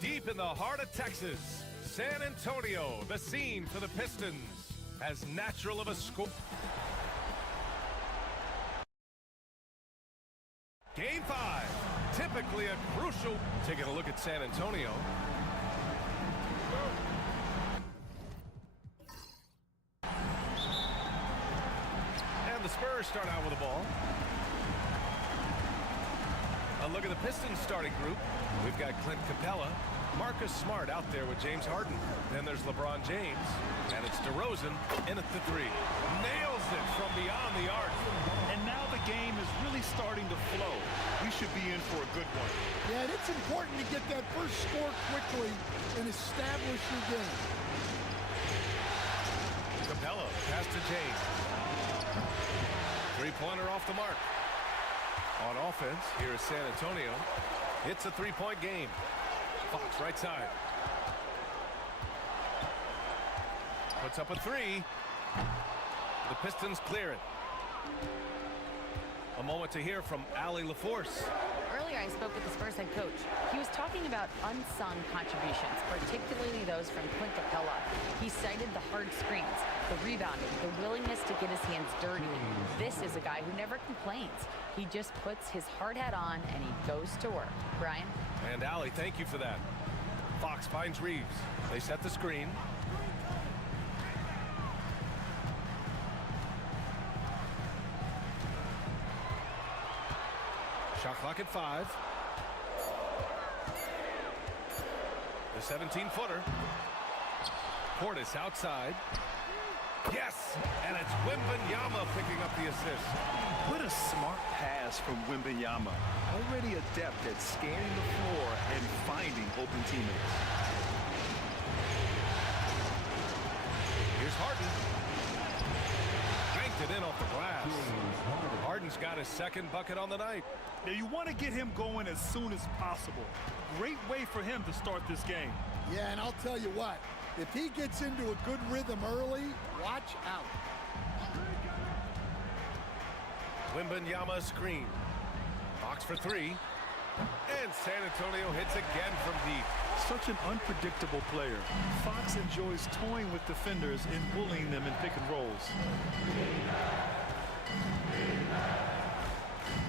Deep in the heart of Texas, San Antonio, the scene for the Pistons. As natural of a score. Game 5, typically a crucial. Taking a look at San Antonio. And the Spurs start out with the ball. A look at the Pistons starting group. We've got Clint Capella, Marcus Smart out there with James Harden. Then there's LeBron James, and it's DeRozan in at the 3. Nails it from beyond the arc. And now the game is really starting to flow. We should be in for a good one. Yeah, and it's important to get that first score quickly and establish your game. Capella, pass to James. Three-pointer off the mark. On offense, here is San Antonio. It's a three-point game. Fox right side. Puts up a 3. The Pistons clear it. A moment to hear from Allie LaForce. Earlier, I spoke with the Spurs head coach. He was talking about unsung contributions, particularly those from Clint Capella. He cited the hard screens, the rebounding, the willingness to get his hands dirty. This is a guy who never complains. He just puts his hard hat on and he goes to work. Brian? And Allie, thank you for that. Fox finds Reeves. They set the screen. Shot clock at 5. The 17-footer. Portis outside. Yes! And it's Wembanyama picking up the assist. What a smart pass from Wembanyama. Already adept at scanning the floor and finding open teammates. Here's Harden. Banked it in off the glass. Harden's got his second bucket on the night. Now you want to get him going as soon as possible. Great way for him to start this game. Yeah, and I'll tell you what, if he gets into a good rhythm early, watch out. Wembanyama screen. Fox for 3. And San Antonio hits again from deep. Such an unpredictable player. Fox enjoys toying with defenders and bullying them in pick and rolls.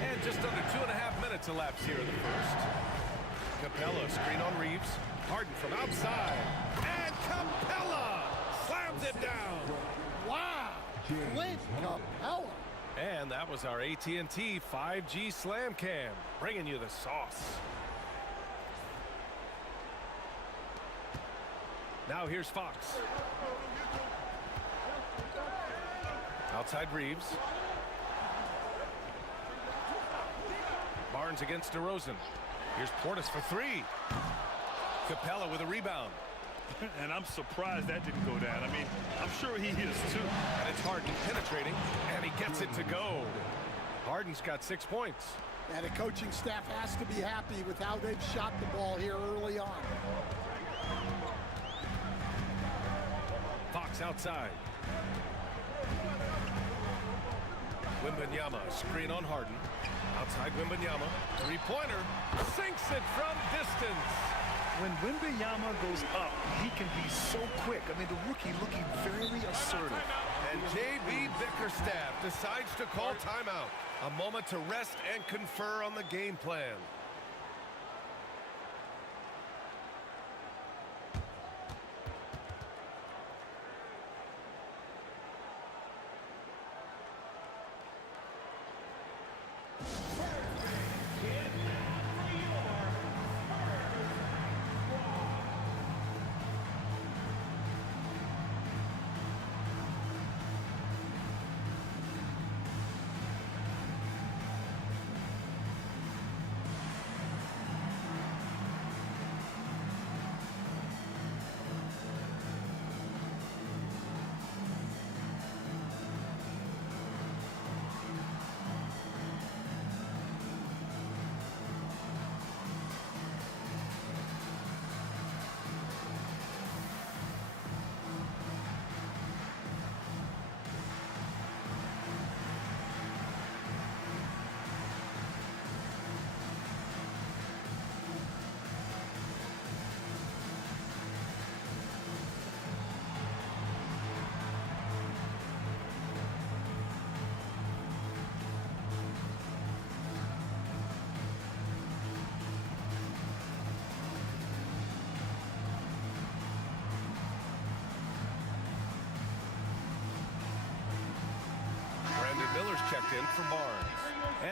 And just under 2.5 minutes elapsed here in the first. Capella screen on Reeves. Harden from outside. And Capella slams it down. Wow, Clint Capella. And that was our AT&T 5G Slam Cam, bringing you the sauce. Now here's Fox. Outside Reeves. Barnes against DeRozan. Here's Portis for 3. Capella with a rebound. And I'm surprised that didn't go down. I mean, I'm sure he is too. And it's Harden penetrating, and he gets it to go. Harden's got 6 points. And the coaching staff has to be happy with how they've shot the ball here early on. Fox outside. Wembanyama, screen on Harden. Outside Wembanyama, three-pointer, sinks it from distance. When Wembanyama goes up, he can be so quick. I mean, the rookie looking very assertive. And J.B. Bickerstaff decides to call timeout. A moment to rest and confer on the game plan.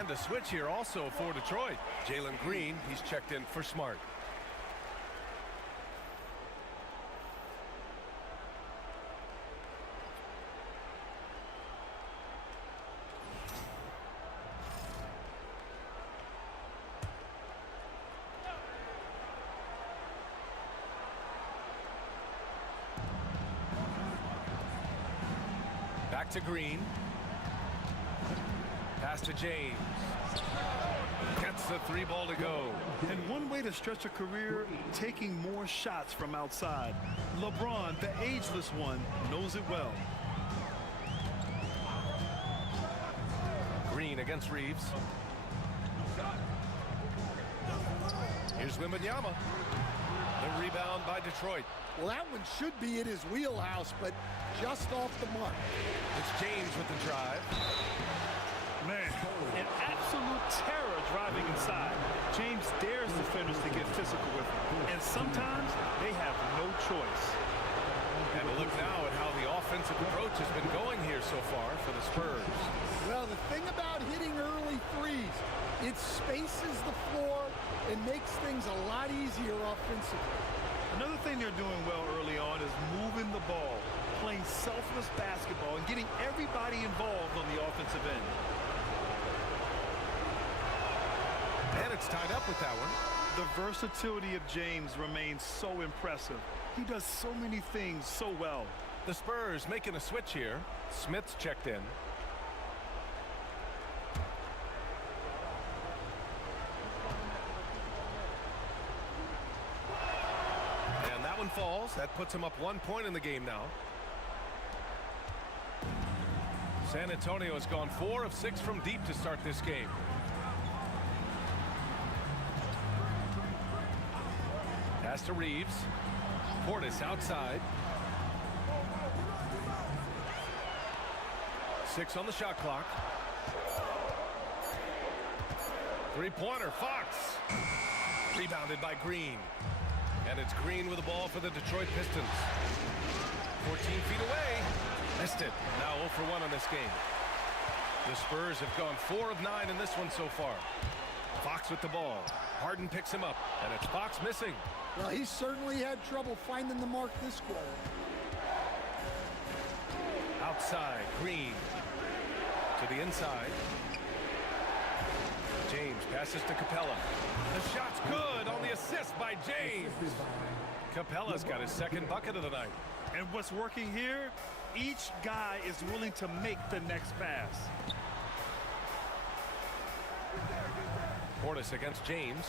And a switch here also for Detroit. Jalen Green, he's checked in for Smart. Back to Green. Pass to James. Gets the 3 ball to go. And one way to stretch a career, taking more shots from outside. LeBron, the ageless one, knows it well. Green against Reeves. Here's Wembanyama. The rebound by Detroit. Well, that one should be in his wheelhouse, but just off the mark. It's James with the drive. Man, an absolute terror driving inside. James dares defenders to get physical with him. And sometimes they have no choice. And a look now at how the offensive approach has been going here so far for the Spurs. Well, the thing about hitting early threes, it spaces the floor and makes things a lot easier offensively. Another thing they're doing well early on is moving the ball, playing selfless basketball, and getting everybody involved on the offensive end. And it's tied up with that one. The versatility of James remains so impressive. He does so many things so well. The Spurs making a switch here. Smith's checked in. And that one falls. That puts him up 1 point in the game now. San Antonio has gone 4 of 6 from deep to start this game. Pass to Reeves. Portis outside. 6 on the shot clock. 3-pointer, Fox. Rebounded by Green. And it's Green with the ball for the Detroit Pistons. 14 feet away. Missed it. Now 0 for 1 on this game. The Spurs have gone 4 of 9 in this one so far. Fox with the ball. Harden picks him up, and it's Fox missing. Well, he certainly had trouble finding the mark this quarter. Outside, Green. To the inside. James passes to Capella. The shot's good on the assist by James. Capella's got his second bucket of the night. And what's working here? Each guy is willing to make the next pass. Portis against James.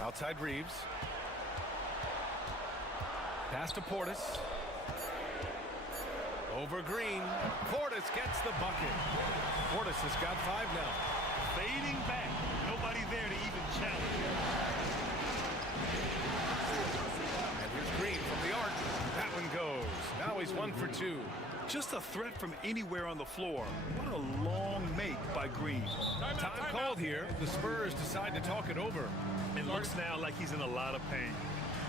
Outside Reeves. Pass to Portis. Over Green. Portis gets the bucket. Portis has got 5 now. Fading back. Nobody there to even challenge. And here's Green from the arc. That one goes. Now he's 1 for 2. Just a threat from anywhere on the floor. What a long make by Green. Time called here. The Spurs decide to talk it over. It looks now like he's in a lot of pain.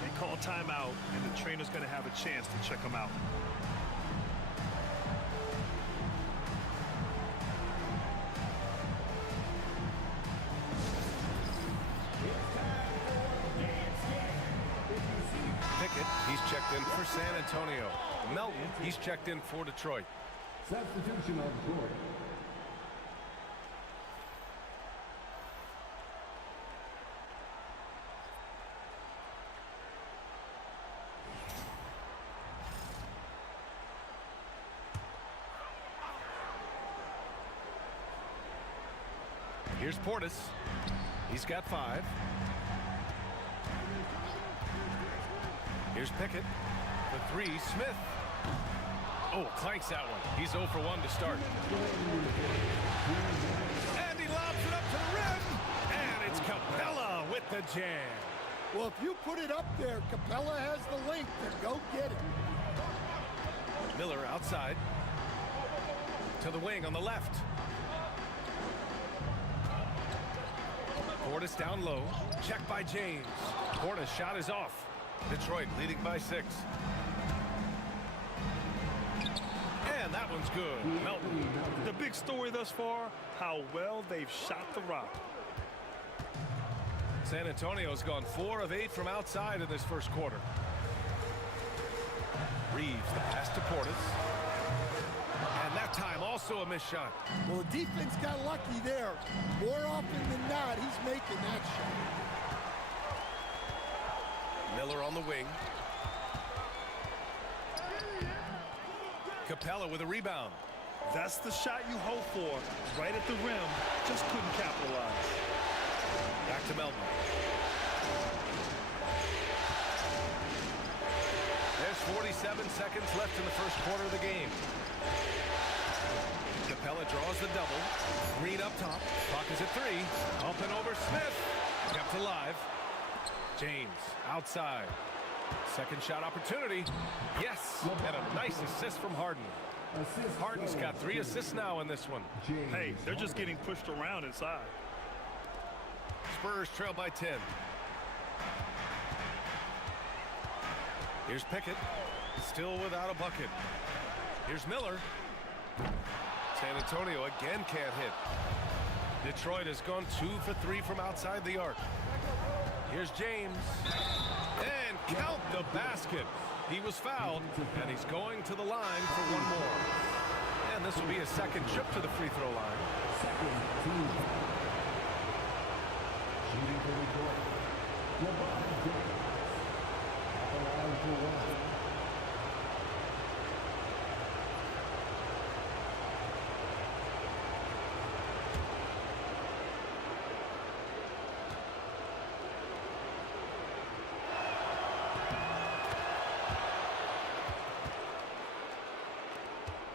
They call timeout, and the trainer's going to have a chance to check him out. Pickett, he's checked in for San Antonio. Melton, he's checked in for Detroit. Substitution on the court. Here's Portis. He's got 5. Here's Pickett. The 3, Smith. Oh, clanks that one. He's 0 for 1 to start. And he lobs it up to the rim. And it's Capella with the jam. Well, if you put it up there, Capella has the length to go get it. Miller outside. To the wing on the left. Portis down low. Checked by James. Portis shot is off. Detroit leading by 6. And that one's good. Melton. The big story thus far, how well they've shot the rock. San Antonio's gone 4 of 8 from outside in this first quarter. Reeves, the pass to Portis. And that time also a missed shot. Well, the defense got lucky there. More often than not, he's making that shot. Miller on the wing. Capella with a rebound. That's the shot you hope for. Right at the rim, just couldn't capitalize. Back to Melton. There's 47 seconds left in the first quarter of the game. Capella draws the double. Green up top. Clock is at 3. Up and over Smith. Kept alive. James outside. Second shot opportunity. Yes. And a nice assist from Harden. Harden's got 3 assists now in this one. Hey, they're just getting pushed around inside. Spurs trail by 10. Here's Pickett. Still without a bucket. Here's Miller. San Antonio again can't hit. Detroit has gone 2 for 3 from outside the arc. Here's James. And count the basket. He was fouled, and he's going to the line for one more. And this will be a second trip to the free throw line. Shooting for Detroit. LeBron James. At the line for 1.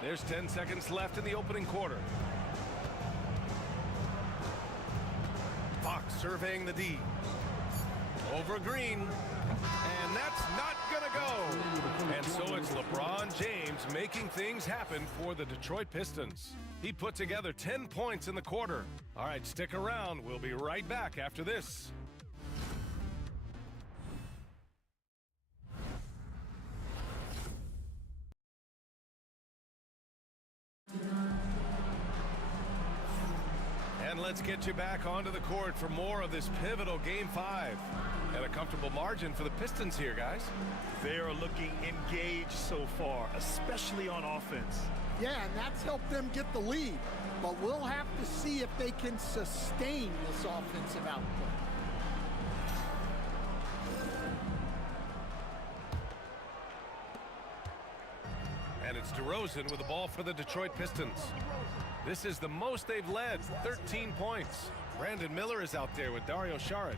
There's 10 seconds left in the opening quarter. Fox surveying the D. Over Green. And that's not going to go. And so it's LeBron James making things happen for the Detroit Pistons. He put together 10 points in the quarter. All right, stick around. We'll be right back after this. And let's get you back onto the court for more of this pivotal Game 5. And a comfortable margin for the Pistons here, guys. They are looking engaged so far, especially on offense. Yeah, and that's helped them get the lead. But we'll have to see if they can sustain this offensive output. And it's DeRozan with the ball for the Detroit Pistons. This is the most they've led, 13 points. Brandon Miller is out there with Dario Saric.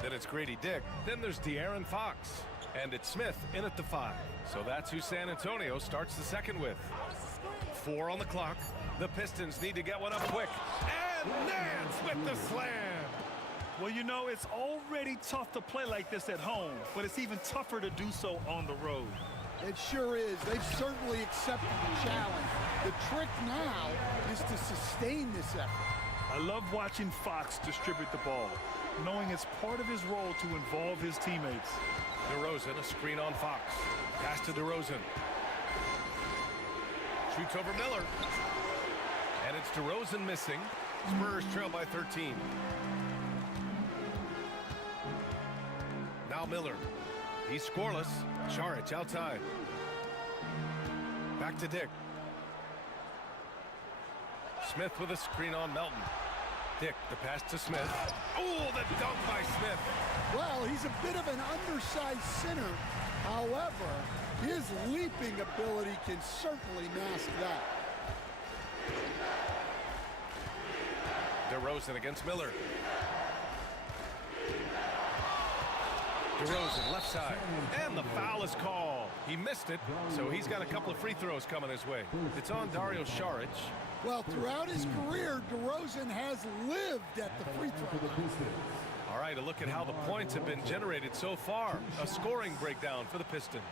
Then it's Grady Dick. Then there's De'Aaron Fox. And it's Smith in at the 5. So that's who San Antonio starts the second with. 4 on the clock. The Pistons need to get one up quick. And Nance with the slam. Well, you know, it's already tough to play like this at home, but it's even tougher to do so on the road. It sure is. They've certainly accepted the challenge. The trick now is to sustain this effort. I love watching Fox distribute the ball, knowing it's part of his role to involve his teammates. DeRozan, a screen on Fox. Pass to DeRozan. Shoots over Miller. And it's DeRozan missing. Spurs trail by 13. Now Miller. He's scoreless. Saric outside. Back to Dick. Smith with a screen on Melton. Dick, the pass to Smith. Oh, the dunk by Smith. Well, he's a bit of an undersized center. However, his leaping ability can certainly mask that. DeRozan against Miller. DeRozan, left side. And the foul is called. He missed it, so he's got a couple of free throws coming his way. It's on Dario Saric. Well, throughout his career, DeRozan has lived at the free throw line. All right, a look at how the points have been generated so far. A scoring breakdown for the Pistons.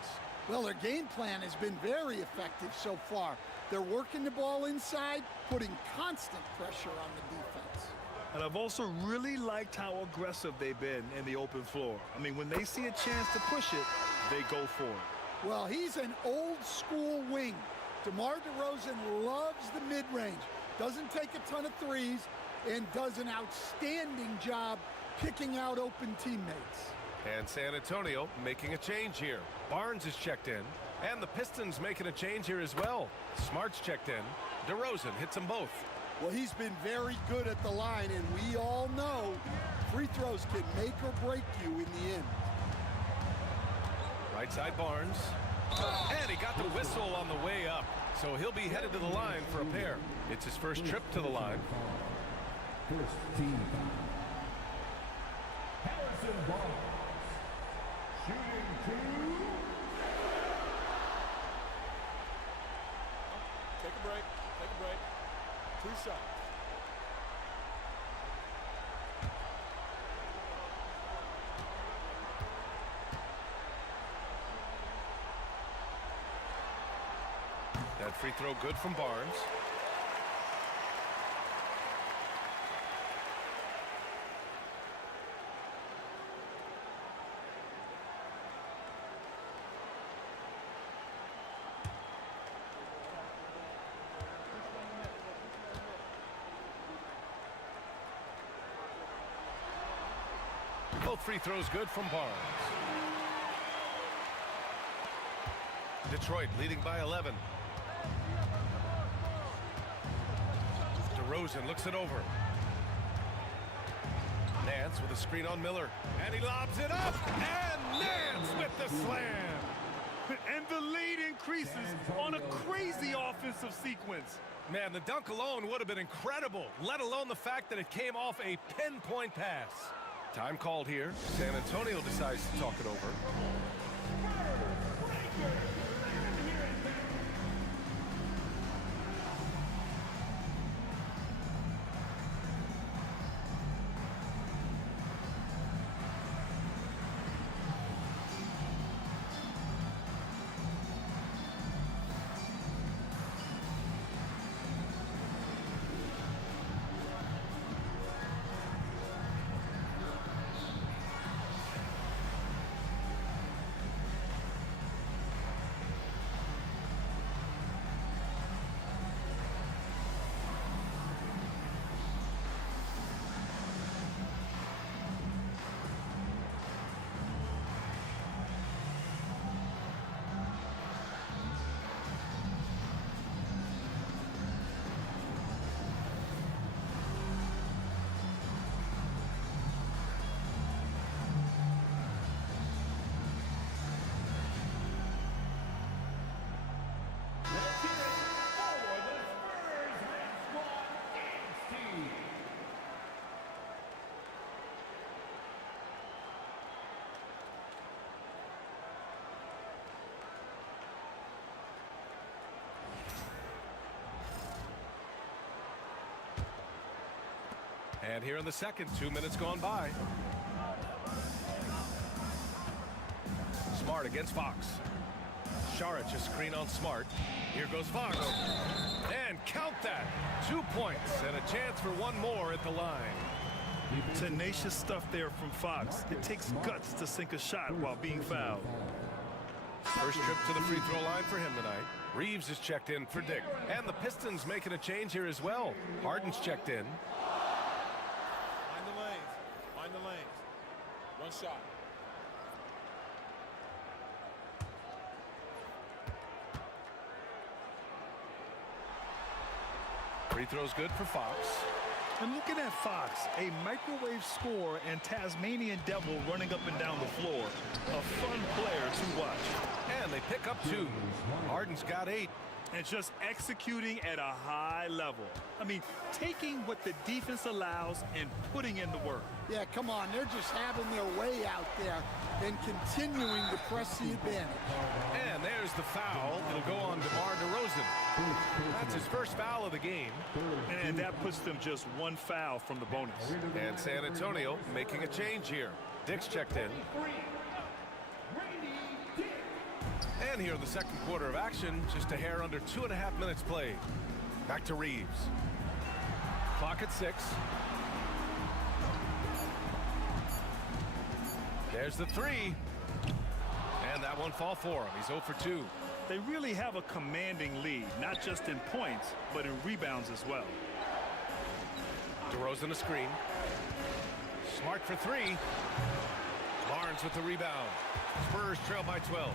Well, their game plan has been very effective so far. They're working the ball inside, putting constant pressure on the defense. And I've also really liked how aggressive they've been in the open floor. I mean, when they see a chance to push it, they go for it. Well, he's an old school wing. DeMar DeRozan loves the mid-range, doesn't take a ton of threes, and does an outstanding job picking out open teammates. And San Antonio making a change here. Barnes is checked in, and the Pistons making a change here as well. Smart's checked in. DeRozan hits them both. Well, he's been very good at the line, and we all know free throws can make or break you in the end. Right side Barnes. And he got the whistle on the way up. So he'll be headed to the line for a pair. It's his first trip to the line. First team foul. Harrison Barnes. Shooting two. Take a break. Take a break. 2 shots. That free throw good from Barnes. Both free throws good from Barnes. Detroit leading by 11. DeRozan looks it over. Nance with a screen on Miller. And he lobs it up. And Nance with the slam. And the lead increases on a crazy offensive sequence. Man, the dunk alone would have been incredible, let alone the fact that it came off a pinpoint pass. Time called here. San Antonio decides to talk it over. And here in the second, 2 minutes gone by. Smart against Fox. Saric a screen on Smart. Here goes Fox. And count that. 2 points and a chance for one more at the line. Tenacious stuff there from Fox. It takes guts to sink a shot while being fouled. First trip to the free throw line for him tonight. Reeves is checked in for Dick. And the Pistons making a change here as well. Harden's checked in. Find the lanes. Find the lanes. 1 shot. Free throw's good for Fox. And looking at Fox, a microwave scorer and Tasmanian devil running up and down the floor. A fun player to watch. And they pick up 2. Harden's got 8. And just executing at a high level. I mean, taking what the defense allows and putting in the work. Yeah, come on. They're just having their way out there and continuing to press the advantage. And there's the foul. It'll go on DeMar DeRozan. That's his first foul of the game. And that puts them just 1 foul from the bonus. And San Antonio making a change here. Dick's checked in. And here in the second quarter of action, just a hair under 2.5 minutes played. Back to Reeves. Clock at 6. There's the 3. And that one fall for him. He's 0 for 2. They really have a commanding lead, not just in points, but in rebounds as well. DeRozan a screen. Smart for three. Barnes with the rebound. Spurs trail by 12.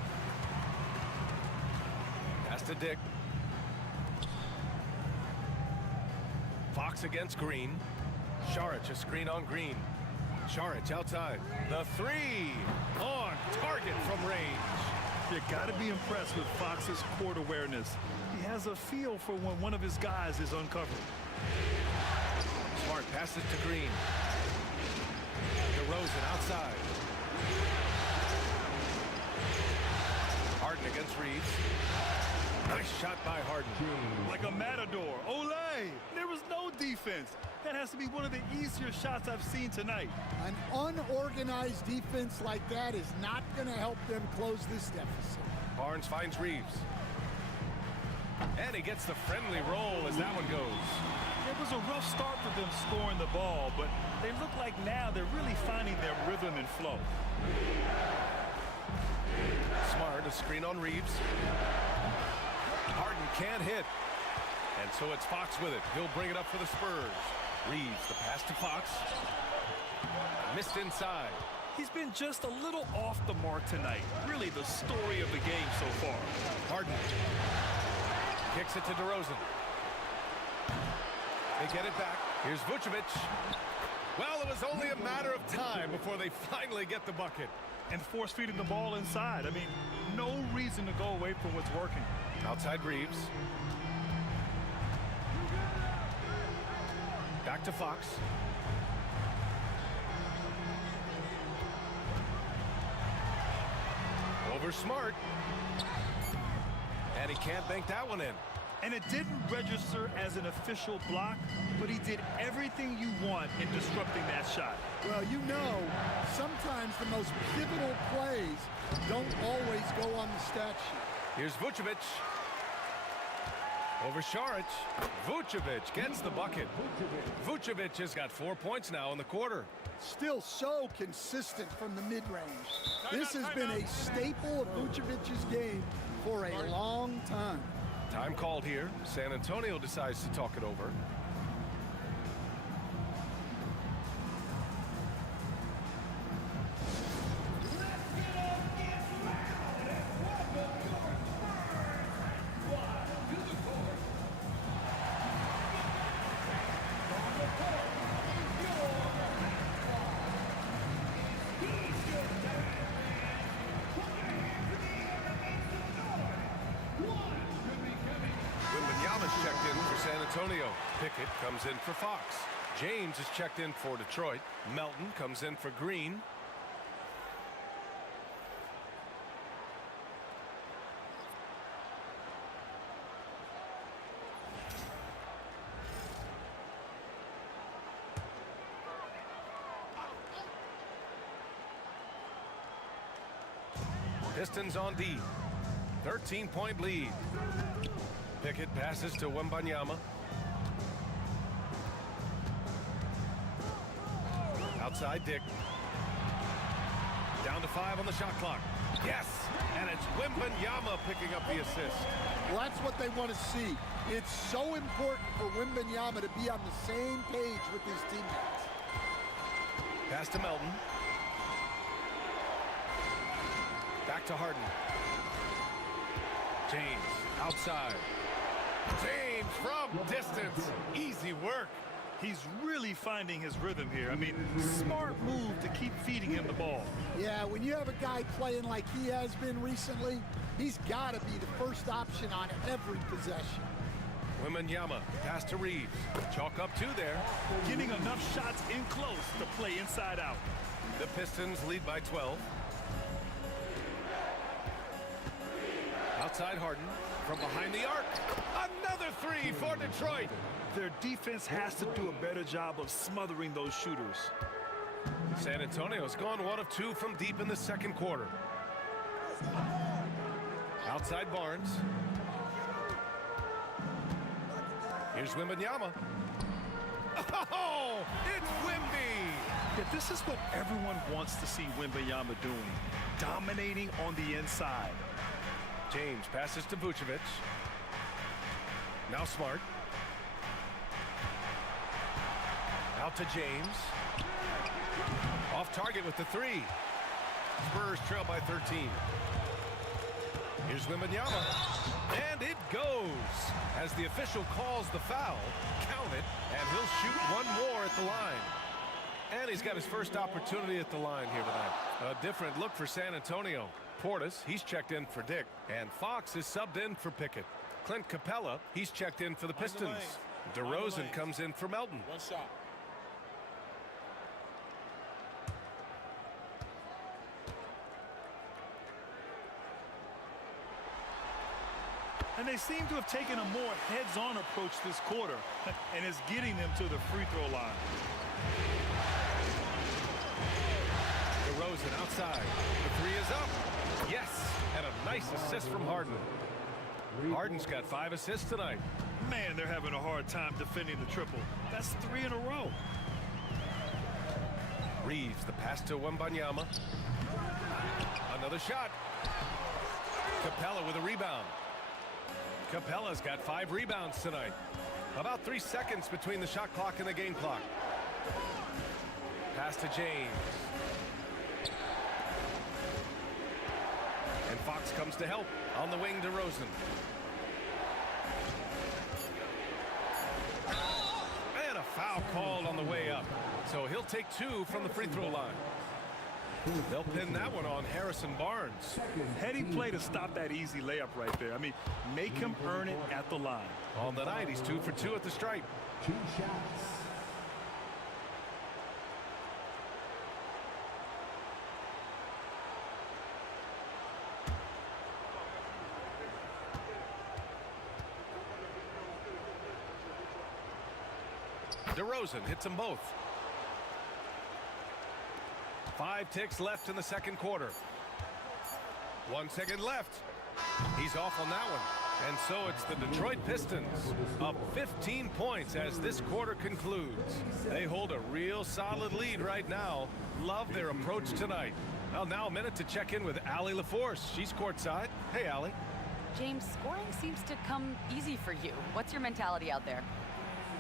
Pass to Dick. Fox against Green. Šarić a screen on Green. Šarić outside. The three on target from range. You got to be impressed with Fox's court awareness. He has a feel for when one of his guys is uncovered. Smart passes to Green. DeRozan outside. Harden against Reeves. Nice shot by Harden. Like a matador. Olay! There was no defense. That has to be one of the easier shots I've seen tonight. An unorganized defense like that is not going to help them close this deficit. Barnes finds Reeves. And he gets the friendly roll as that one goes. It was a rough start for them scoring the ball, but they look like now they're really finding their rhythm and flow. Smart, a screen on Reeves. Harden can't hit. And so it's Fox with it. He'll bring it up for the Spurs. Reeves, the pass to Fox. Missed inside. He's been just a little off the mark tonight. Really the story of the game so far. Harden kicks it to DeRozan. They get it back. Here's Vucevic. Well, it was only a matter of time before they finally get the bucket. And force feeding the ball inside. I mean, no reason to go away from what's working. Outside Reeves. Back to Fox. Over Smart. And he can't bank that one in. And it didn't register as an official block, but he did everything you want in disrupting that shot. Well, you know, sometimes the most pivotal plays don't always go on the stat sheet. Here's Vucevic. Over Šarić. Vucevic gets the bucket. Vucevic has got 4 points now in the quarter. Still so consistent from the mid-range. This has been a staple of Vucevic's game for a long time. Time called here. San Antonio decides to talk it over. Checked in for San Antonio. Pickett comes in for Fox. James is checked in for Detroit. Melton comes in for Green. Pistons on D. 13-point lead. Pickett passes to Wembanyama. Outside Dick. Down to 5 on the shot clock. Yes! And it's Wembanyama picking up the assist. Well, that's what they want to see. It's so important for Wembanyama to be on the same page with his teammates. Pass to Melton. Back to Harden. James outside. James from distance. Easy work. He's really finding his rhythm here. I mean, smart move to keep feeding him the ball. Yeah, when you have a guy playing like he has been recently, he's got to be the first option on every possession. Wembanyama, pass to Reeves. Chalk up 2 there. Getting enough shots in close to play inside out. The Pistons lead by 12. Outside Harden. From behind the arc. Another 3 for Detroit. Their defense has to do a better job of smothering those shooters. San Antonio's gone 1 of 2 from deep in the second quarter. Outside Barnes. Here's Wembanyama. Oh, it's Wemby. Yeah, this is what everyone wants to see Wembanyama doing. Dominating on the inside. James passes to Vucevic. Now Smart. Out to James. Off target with the three. Spurs trail by 13. Here's Wembanyama. And it goes. As the official calls the foul, count it, and he'll shoot one more at the line. And he's got his first opportunity at the line here tonight. A different look for San Antonio. Portis, he's checked in for Dick. And Fox is subbed in for Pickett. Clint Capella, he's checked in for the Pistons. DeRozan comes in for Melton. One shot. And they seem to have taken a more heads-on approach this quarter, and it's getting them to the free throw line. DeRozan outside. The three is up. Yes, and a nice assist from Harden. Harden's got 5 assists tonight. Man, they're having a hard time defending the triple. That's 3 in a row. Reeves, the pass to Wembanyama. Another shot. Capella with a rebound. Capella's got 5 rebounds tonight. About 3 seconds between the shot clock and the game clock. Pass to James. And Fox comes to help. On the wing, DeRozan. And a foul called on the way up. So he'll take 2 from the free throw line. They'll pin that one on Harrison Barnes. Heady play to stop that easy layup right there. I mean, make him earn it at the line. On the night, he's 2 for 2 at the stripe. 2 shots. DeRozan hits them both. 5 ticks left in the second quarter. 1 second left. He's off on that one. And so it's the Detroit Pistons up 15 points as this quarter concludes. They hold a real solid lead right now. Love their approach tonight. Well, now a minute to check in with Allie LaForce. She's courtside. Hey, Allie. James, scoring seems to come easy for you. What's your mentality out there?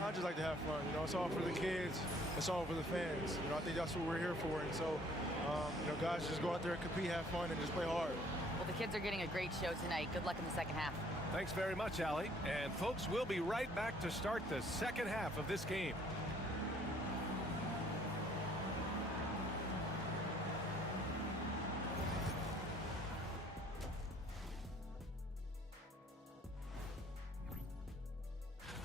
I just like to have fun. You know, it's all for the kids. It's all for the fans. You know, I think that's what we're here for. And so, you know, guys, just go out there and compete, have fun, and just play hard. Well, the kids are getting a great show tonight. Good luck in the second half. Thanks very much, Allie. And folks, we'll be right back to start the second half of this game.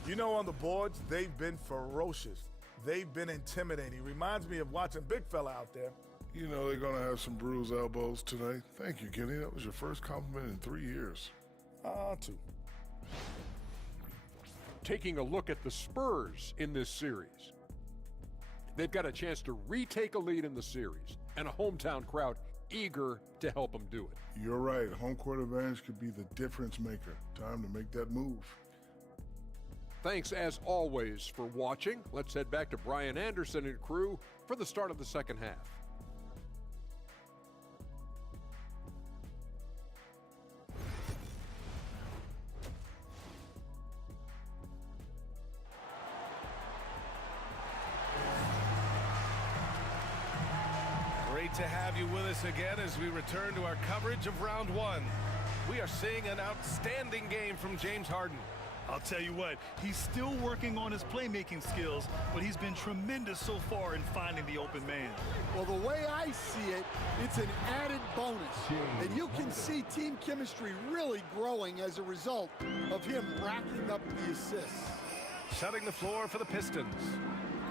You know, on the boards, they've been ferocious. They've been intimidating. Reminds me of watching Big Fella out there. You know they're going to have some bruised elbows tonight. Thank you, Kenny. That was your first compliment in 3 years. 2. Taking a look at the Spurs in this series. They've got a chance to retake a lead in the series, and a hometown crowd eager to help them do it. You're right. Home court advantage could be the difference maker. Time to make that move. Thanks, as always, for watching. Let's head back to Brian Anderson and crew for the start of the second half. Great to have you with us again as we return to our coverage of round 1. We are seeing an outstanding game from James Harden. I'll tell you what, he's still working on his playmaking skills, but he's been tremendous so far in finding the open man. Well, the way I see it, it's an added bonus. And you can see team chemistry really growing as a result of him racking up the assists. Setting the floor for the Pistons.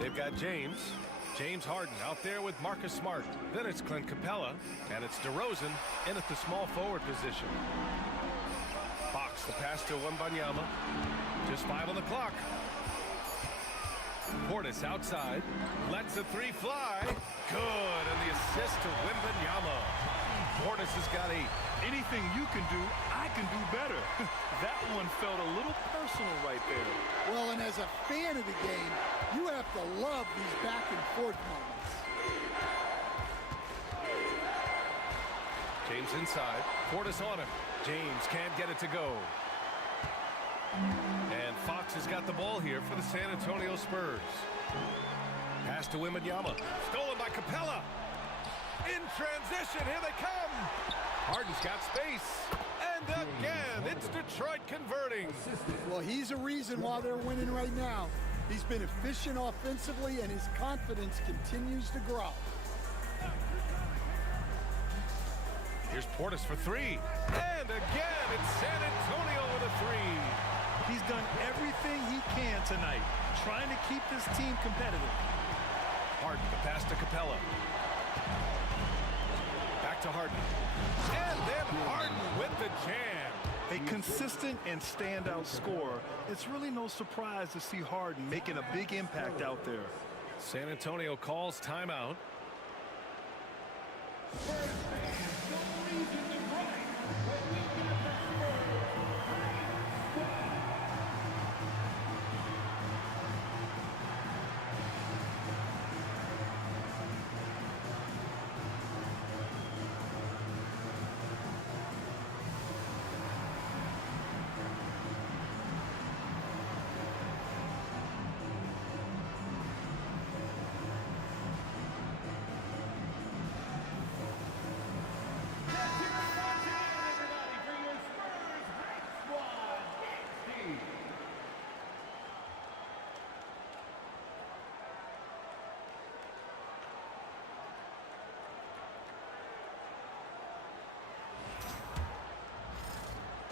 They've got James Harden out there with Marcus Smart. Then it's Clint Capella, and it's DeRozan in at the small forward position. Fox, the pass to Wembanyama. Just 5 on the clock. Portis outside. Lets the 3 fly. Good, and the assist to Wembanyama. Portis has got 8. Anything you can do, I can do better. That one felt a little personal right there. Well, and as a fan of the game, you have to love these back and forth moments. James inside. Portis on him. James can't get it to go. And Fox has got the ball here for the San Antonio Spurs. Pass to Wembanyama. Stolen by Capella. In transition, here they come. Harden's got space. And again, it's Detroit converting. Well, he's a reason why they're winning right now. He's been efficient offensively, and his confidence continues to grow. Here's Portis for three. And again, it's San Antonio with a three. He's done everything he can tonight, trying to keep this team competitive. Harden, the pass to Capella. Back to Harden. And then Harden with the jam. A consistent and standout scorer. It's really no surprise to see Harden making a big impact out there. San Antonio calls timeout.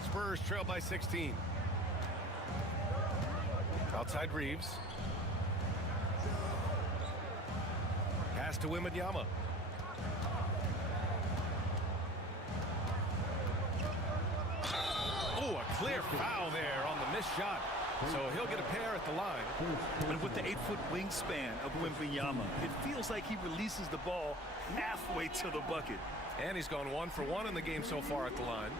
Spurs trail by 16. Outside Reeves. Pass to Wembanyama. Oh, a clear foul there on the missed shot. So he'll get a pair at the line. And with the 8-foot wingspan of Wembanyama, it feels like he releases the ball halfway to the bucket. And he's gone 1 for 1 in the game so far at the line.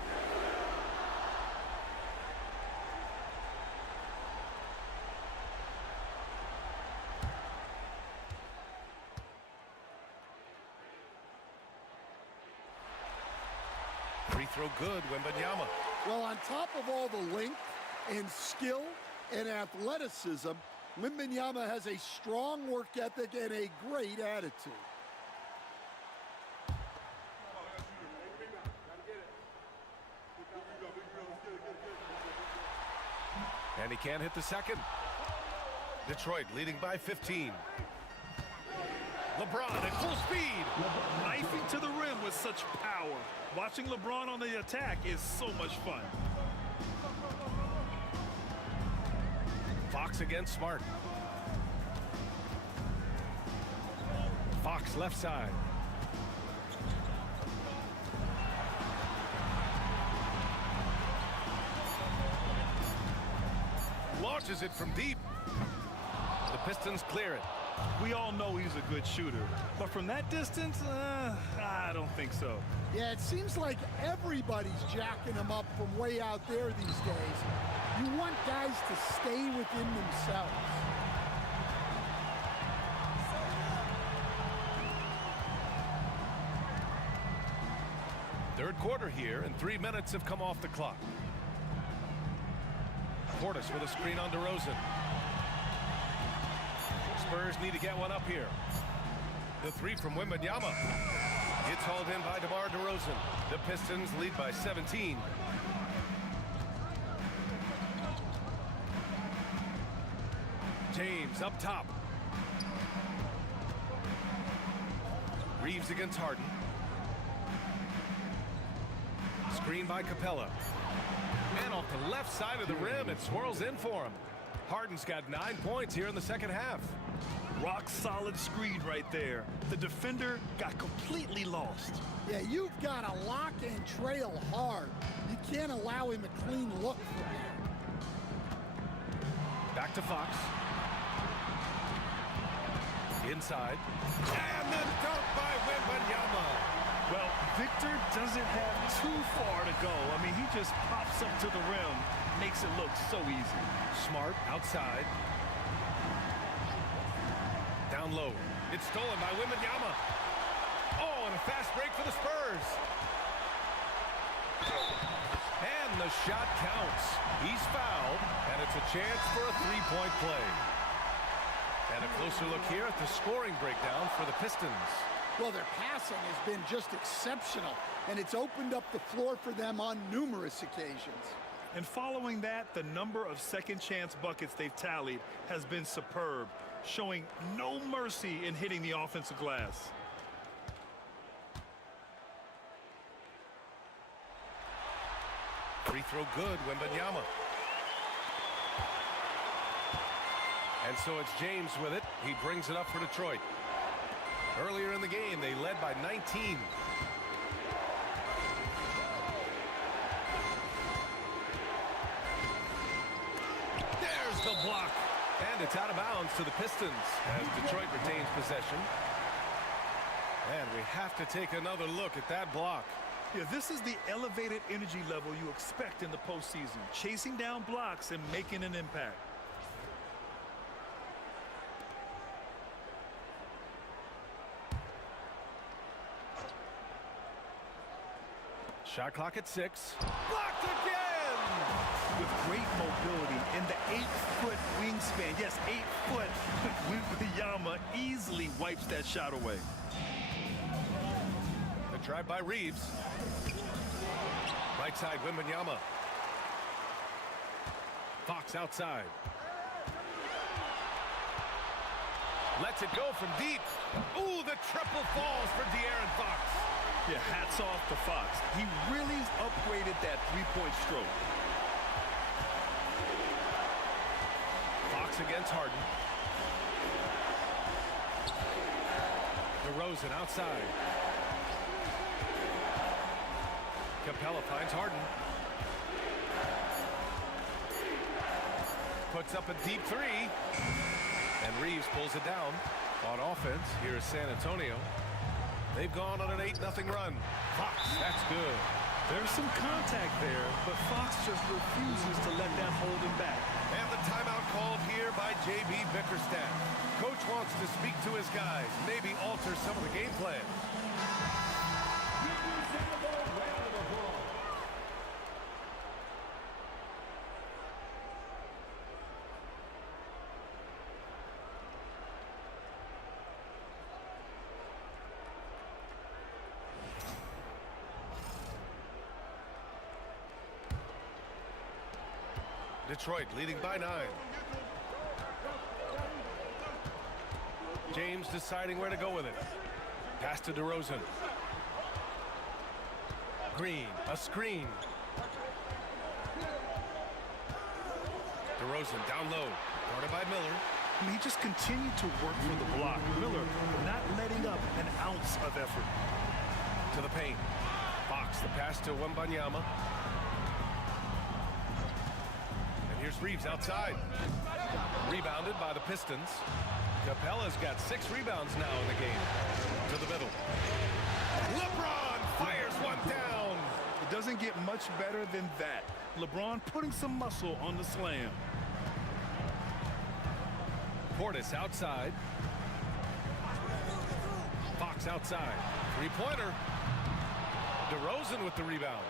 Free throw good, Wembanyama. Well, on top of all the length and skill and athleticism, Wembanyama has a strong work ethic and a great attitude. And he can't hit the second. Detroit leading by 15. LeBron at full speed. Knifing to the rim with such power. Watching LeBron on the attack is so much fun. Fox against Smart. Fox left side. Launches it from deep. The Pistons clear it. We all know he's a good shooter, but from that distance, I don't think so. Yeah, it seems like everybody's jacking him up from way out there these days. You want guys to stay within themselves. Third quarter here, and 3 minutes have come off the clock. Portis with a screen on DeRozan. Spurs need to get one up here. The three from Wembanyama. It's hauled in by DeMar DeRozan. The Pistons lead by 17. James up top. Reeves against Harden. Screen by Capella. And off the left side of the rim, it swirls in for him. Harden's got 9 points here in the second half. Rock solid screen right there. The defender got completely lost. Yeah, you've got to lock and trail hard. You can't allow him a clean look from there. Back to Fox. Inside. And the dunk by Wembanyama. Well, Victor doesn't have too far to go. I mean, he just pops up to the rim, makes it look so easy. Smart outside. Down low. It's stolen by Wembanyama. Oh, and a fast break for the Spurs. And the shot counts. He's fouled, and it's a chance for a three-point play. And a closer look here at the scoring breakdown for the Pistons. Well, their passing has been just exceptional, and it's opened up the floor for them on numerous occasions. And following that, the number of second-chance buckets they've tallied has been superb, showing no mercy in hitting the offensive glass. Free throw good, Wembanyama. And so it's James with it. He brings it up for Detroit. Earlier in the game, they led by 19. There's the block. And it's out of bounds to the Pistons as Detroit retains possession. And we have to take another look at that block. Yeah, this is the elevated energy level you expect in the postseason, chasing down blocks and making an impact. Shot clock at 6. Blocked again! With great mobility in the 8-foot wingspan. Yes, 8 foot. Wembanyama easily wipes that shot away. The drive by Reeves. Right side, Wembanyama. Fox outside. Lets it go from deep. Ooh, the triple falls for De'Aaron Fox. Yeah, hats off to Fox. He really upgraded that three-point stroke. Fox against Harden. DeRozan outside. Capella finds Harden. Puts up a deep three. And Reeves pulls it down. On offense, here is San Antonio. They've gone on an 8-0 run. Fox, that's good. There's some contact there, but Fox just refuses to let that hold him back. And the timeout called here by J.B. Bickerstaff. Coach wants to speak to his guys, maybe alter some of the game plan. Detroit leading by 9. James deciding where to go with it. Pass to DeRozan. Green, a screen. DeRozan down low, guarded by Miller. He just continued to work for the block. Miller not letting up an ounce of effort. To the paint. Fox, the pass to Wembanyama. Here's Reeves outside. Rebounded by the Pistons. Capella's got 6 rebounds now in the game. To the middle. LeBron fires one down. It doesn't get much better than that. LeBron putting some muscle on the slam. Portis outside. Fox outside. Three-pointer. DeRozan with the rebound.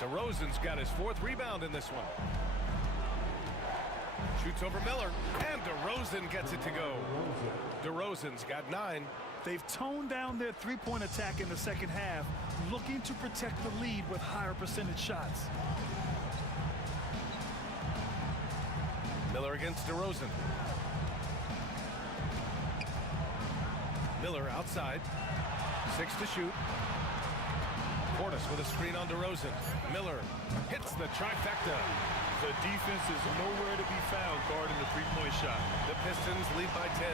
DeRozan's got his 4th rebound in this one. Shoots over Miller, and DeRozan gets it to go. DeRozan's got 9. They've toned down their three-point attack in the second half, looking to protect the lead with higher percentage shots. Miller against DeRozan. Miller outside. 6 to shoot. Portis with a screen on DeRozan. Miller hits the trifecta. The defense is nowhere to be found guarding the three-point shot. The Pistons lead by 10.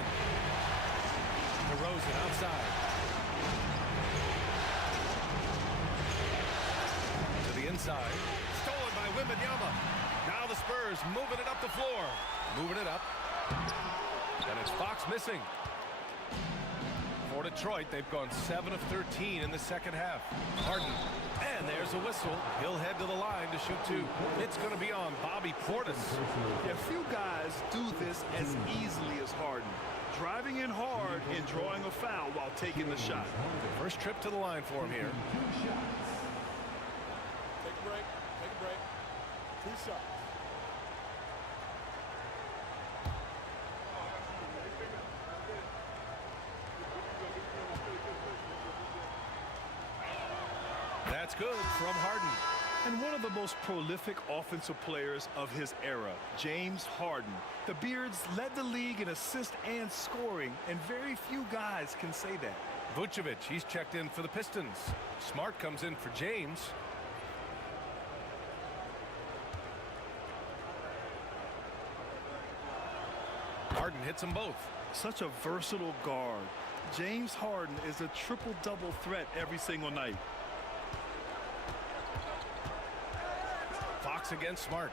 DeRozan outside. To the inside. Stolen by Wembanyama. Now the Spurs moving it up the floor. Moving it up. And it's Fox missing. For Detroit, they've gone 7 of 13 in the second half. Harden. And there's a whistle. He'll head to the line to shoot 2. It's going to be on Bobby Portis. Yeah, few guys do this as easily as Harden. Driving in hard and drawing a foul while taking the shot. First trip to the line for him here. his shot. That's good from Harden. And one of the most prolific offensive players of his era, James Harden. The Beards led the league in assists and scoring, and very few guys can say that. Vucevic, he's checked in for the Pistons. Smart comes in for James. Harden hits them both. Such a versatile guard. James Harden is a triple-double threat every single night. Fox against Smart.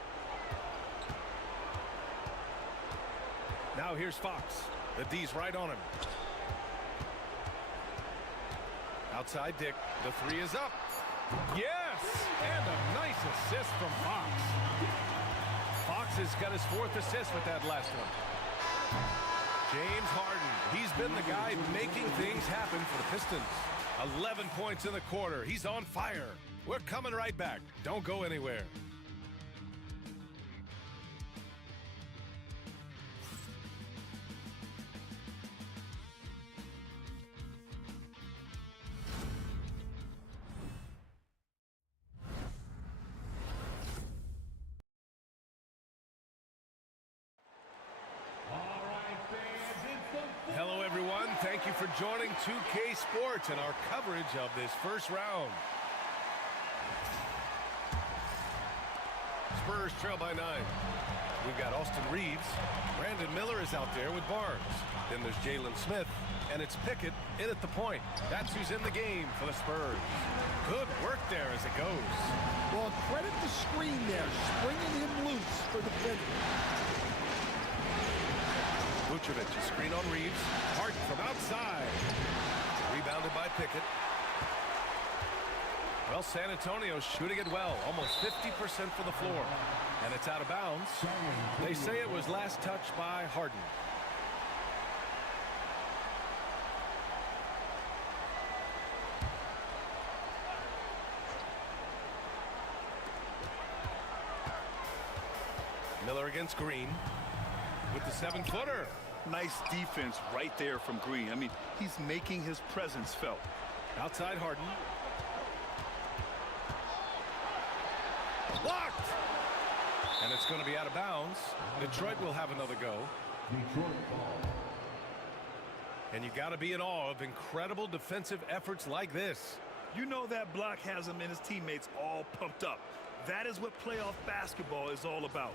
Now here's Fox. The D's right on him. Outside Dick. The three is up. Yes! And a nice assist from Fox. Fox has got his 4th assist with that last one. James Harden. He's been the guy making things happen for the Pistons. 11 points in the quarter. He's on fire. We're coming right back. Don't go anywhere. Hello, everyone. Thank you for joining 2K Sports and our coverage of this first round. Spurs trail by 9. We've got Austin Reeves. Brandon Miller is out there with Barnes. Then there's Jalen Smith, and it's Pickett in at the point. That's who's in the game for the Spurs. Good work there as it goes. Well, credit the screen there, springing him loose for the finish. Vucevic, a screen on Reeves. Harden from outside. Rebounded by Pickett. Well, San Antonio's shooting it well. Almost 50% for the floor. And it's out of bounds. They say it was last touched by Harden. Miller against Green. With the 7-footer. Nice defense right there from Green. I mean, he's making his presence felt. Outside Harden. Blocked! And it's going to be out of bounds. Detroit will have another go. And you got to be in awe of incredible defensive efforts like this. You know that block has him and his teammates all pumped up. That is what playoff basketball is all about.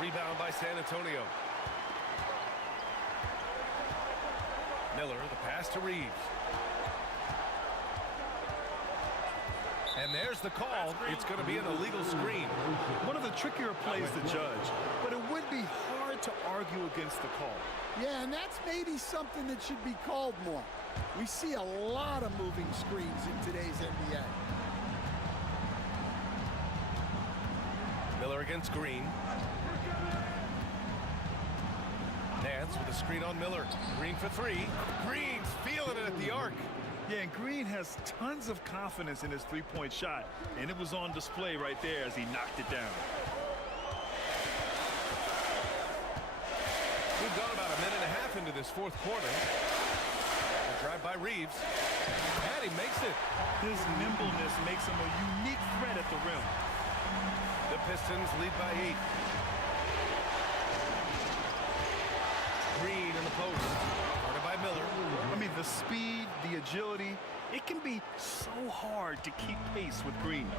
Rebound by San Antonio. Miller, the pass to Reeves. And there's the call. It's going to be an illegal screen. One of the trickier plays to judge, but it would be hard to argue against the call. Yeah, and that's maybe something that should be called more. We see a lot of moving screens in today's NBA. Miller against Green. Nance with a screen on Miller. Green for 3. Green's feeling it at the arc. Yeah, and Green has tons of confidence in his three-point shot, and it was on display right there as he knocked it down. We've gone about a minute and a half into this fourth quarter. A drive by Reeves. And he makes it. His nimbleness makes him a unique threat at the rim. The Pistons lead by 8. Green in the post. Guarded by Miller. I mean, the speed, the agility, it can be so hard to keep pace with Green.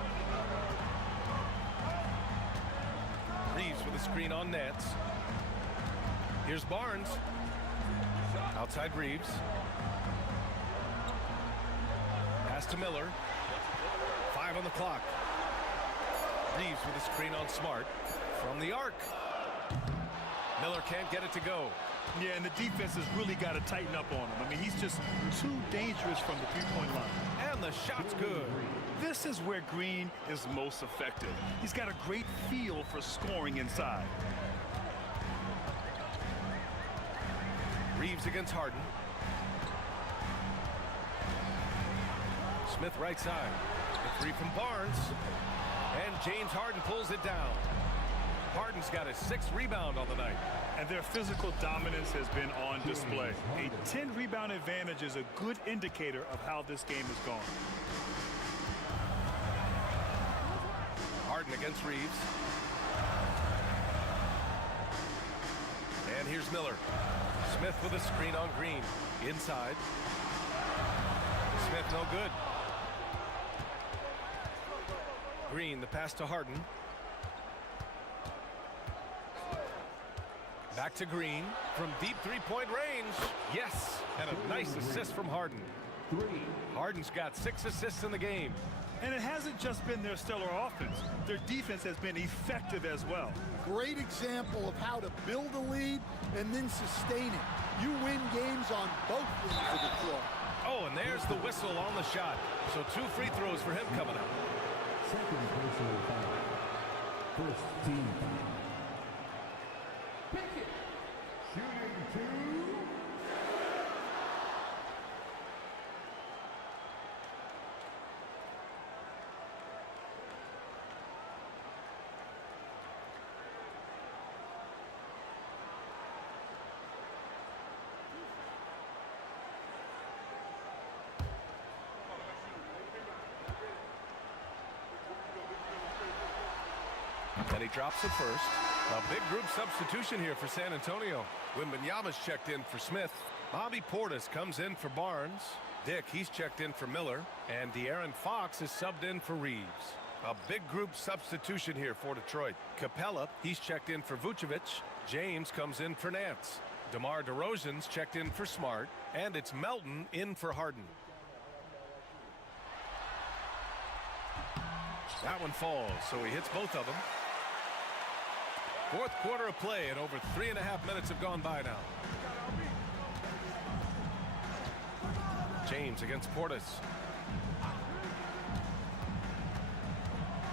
Reeves with a screen on Nance. Here's Barnes. Outside Reeves. Pass to Miller. 5 on the clock. Reeves with a screen on Smart. From the arc. Miller can't get it to go. Yeah, and the defense has really got to tighten up on him. I mean, he's just too dangerous from the three-point line. And the shot's good. This is where Green is most effective. He's got a great feel for scoring inside. Reeves against Harden. Smith right side. The three from Barnes. And James Harden pulls it down. Harden's got his 6th rebound on the night. And their physical dominance has been on display. A 10-rebound advantage is a good indicator of how this game has gone. Harden against Reeves. And here's Miller. Smith with a screen on Green. Inside. Smith no good. Green, the pass to Harden. Back to Green from deep three-point range. Yes, and a nice assist from Harden. Harden's got 6 assists in the game. And it hasn't just been their stellar offense. Their defense has been effective as well. Great example of how to build a lead and then sustain it. You win games on both ends of the floor. Oh, and there's the whistle on the shot. So 2 free throws for him coming up. Second personal foul. First team foul. Pickett. Shooting 2. And he drops it first. A big group substitution here for San Antonio. Wembanyama's checked in for Smith. Bobby Portis comes in for Barnes. Dick, he's checked in for Miller. And De'Aaron Fox is subbed in for Reeves. A big group substitution here for Detroit. Capella, he's checked in for Vucevic. James comes in for Nance. DeMar DeRozan's checked in for Smart. And it's Melton in for Harden. That one falls, so he hits both of them. 4th quarter of play, and over 3.5 minutes have gone by now. James against Portis.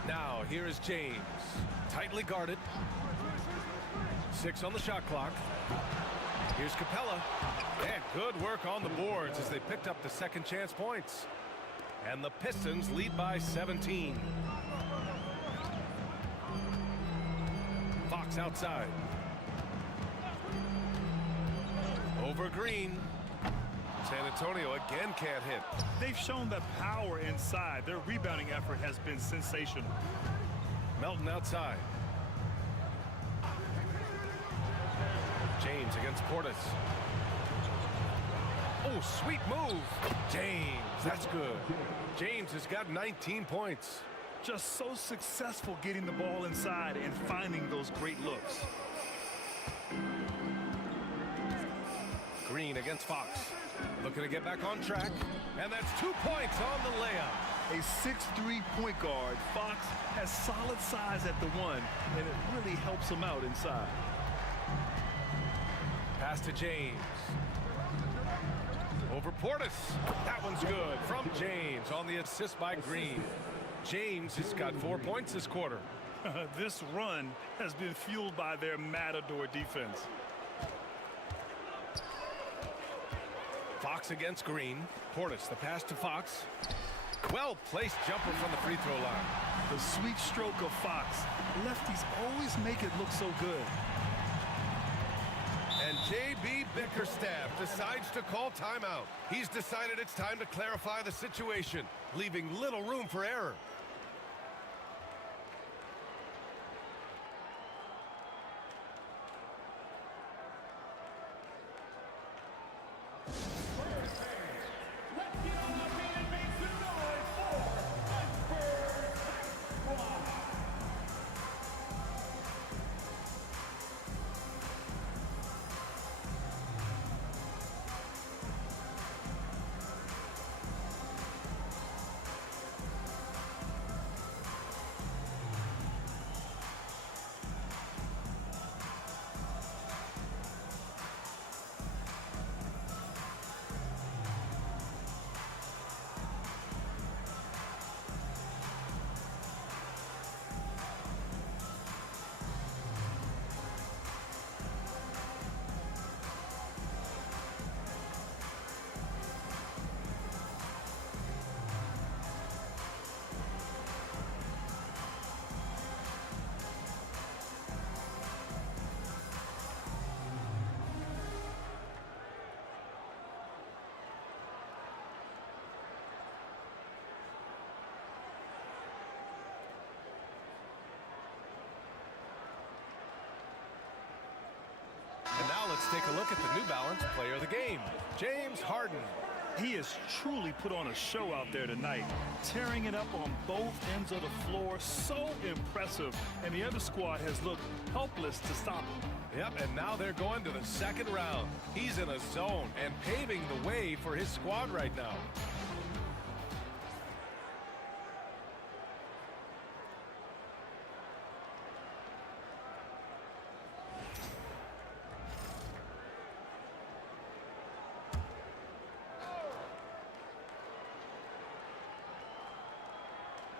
Now, here is James. Tightly guarded. 6 on the shot clock. Here's Capella. And good work on the boards as they picked up the second chance points. And the Pistons lead by 17. Fox outside. Over Green. San Antonio again can't hit. They've shown the power inside. Their rebounding effort has been sensational. Melton outside. James against Portis. Oh, sweet move. James, that's good. James has got 19 points. Just so successful getting the ball inside and finding those great looks. Green against Fox. Looking to get back on track. And that's 2 points on the layup. A 6'3" point guard. Fox has solid size at the 1, and it really helps him out inside. Pass to James. Over Portis. That one's good from James on the assist by Green. James has got 4 points this quarter. This run has been fueled by their matador defense. Fox against Green. Portis, the pass to Fox. Well-placed jumper from the free throw line. The sweet stroke of Fox. Lefties always make it look so good. And J.B. Bickerstaff decides to call timeout. He's decided it's time to clarify the situation, leaving little room for error. take a look at the New Balance player of the game, James Harden. He has truly put on a show out there tonight, tearing it up on both ends of the floor. So impressive, and the other squad has looked helpless to stop him. Yep, and now they're going to the second round. He's in a zone and paving the way for his squad right now.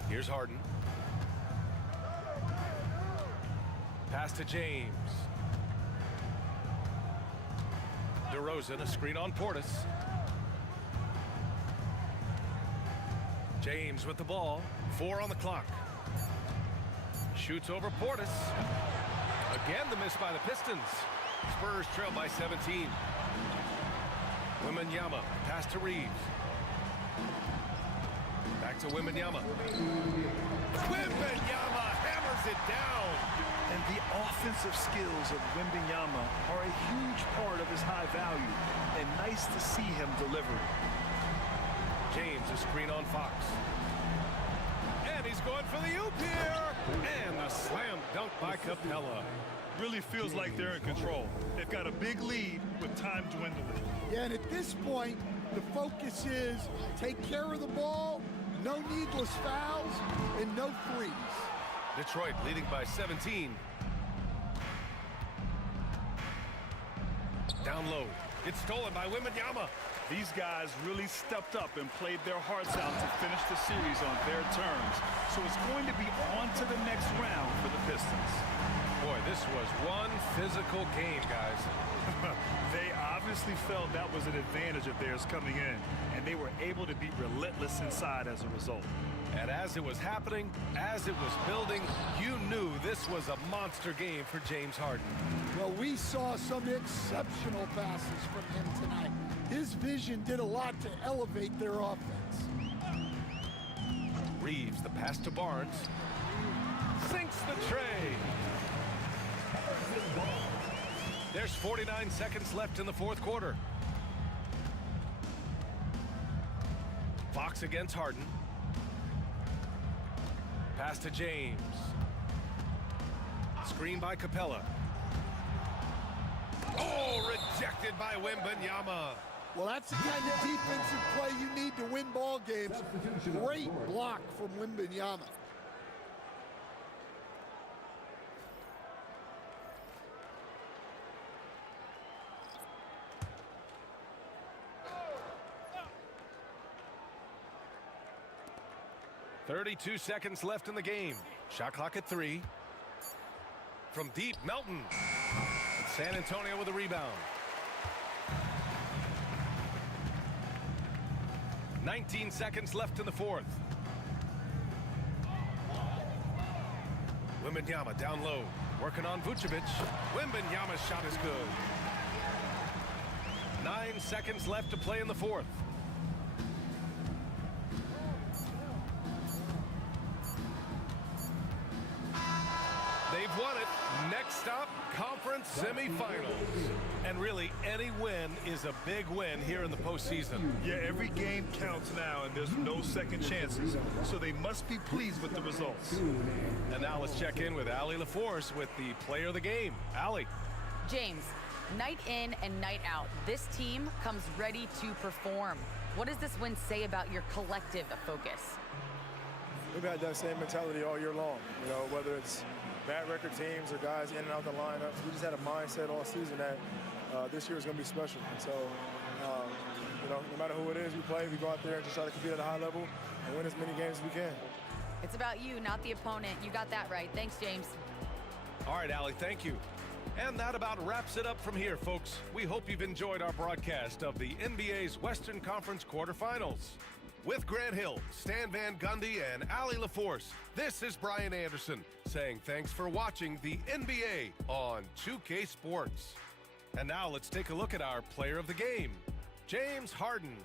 Here's Harden. Pass to James. DeRozan, a screen on Portis. James with the ball. 4 on the clock. Shoots over Portis. Again, the miss by the Pistons. Spurs trail by 17. Wembanyama, pass to Reeves. Back to Wembanyama. Wembanyama hammers it down. And the offensive skills of Wembanyama are a huge part of his high value, and nice to see him deliver. James, a screen on Fox. And he's going for the oop here. And the slam dunk by Capella. Really feels like they're in control. They've got a big lead with time dwindling. Yeah, and at this point, the focus is take care of the ball, no needless fouls, and no threes. Detroit leading by 17. Down low. It's stolen by Wembanyama. These guys really stepped up and played their hearts out to finish the series on their terms. So it's going to be on to the next round for the Pistons. Boy, this was one physical game, guys. They obviously felt that was an advantage of theirs coming in, and they were able to be relentless inside as a result. And as it was happening, as it was building, you knew this was a monster game for James Harden. Well, we saw some exceptional passes from him tonight. His vision did a lot to elevate their offense. Reeves, the pass to Barnes. Sinks the tray. There's 49 seconds left in the fourth quarter. Fox against Harden. Pass to James. Screen by Capella. Oh, rejected by Wembanyama. Well, that's the kind of defensive play you need to win ball games. Great block from Wembanyama. .32 seconds left in the game. Shot clock at 3. From deep, Melton. San Antonio with a rebound. 19 seconds left in the fourth. Wembanyama down low. Working on Vucevic. Wembanyama's shot is good. 9 seconds left to play in the fourth. They've won it. Next stop, conference semifinals. And really, any win is a big win here in the postseason. Yeah, every game counts now, and there's no second chances. So they must be pleased with the results. And now let's check in with Allie LaForce with the player of the game. Allie. James, night in and night out, this team comes ready to perform. What does this win say about your collective focus? We've had that same mentality all year long, you know, whether it's bad record teams or guys in and out the lineups. We just had a mindset all season that this year is going to be special. And so, you know, no matter who it is we play, we go out there and just try to compete at a high level and win as many games as we can. It's about you, not the opponent. You got that right. Thanks, James. All right, Allie, thank you. And that about wraps it up from here, folks. We hope you've enjoyed our broadcast of the NBA's Western Conference quarterfinals. With Grant Hill, Stan Van Gundy, and Allie LaForce, this is Brian Anderson saying thanks for watching the NBA on 2K Sports. And now let's take a look at our player of the game, James Harden.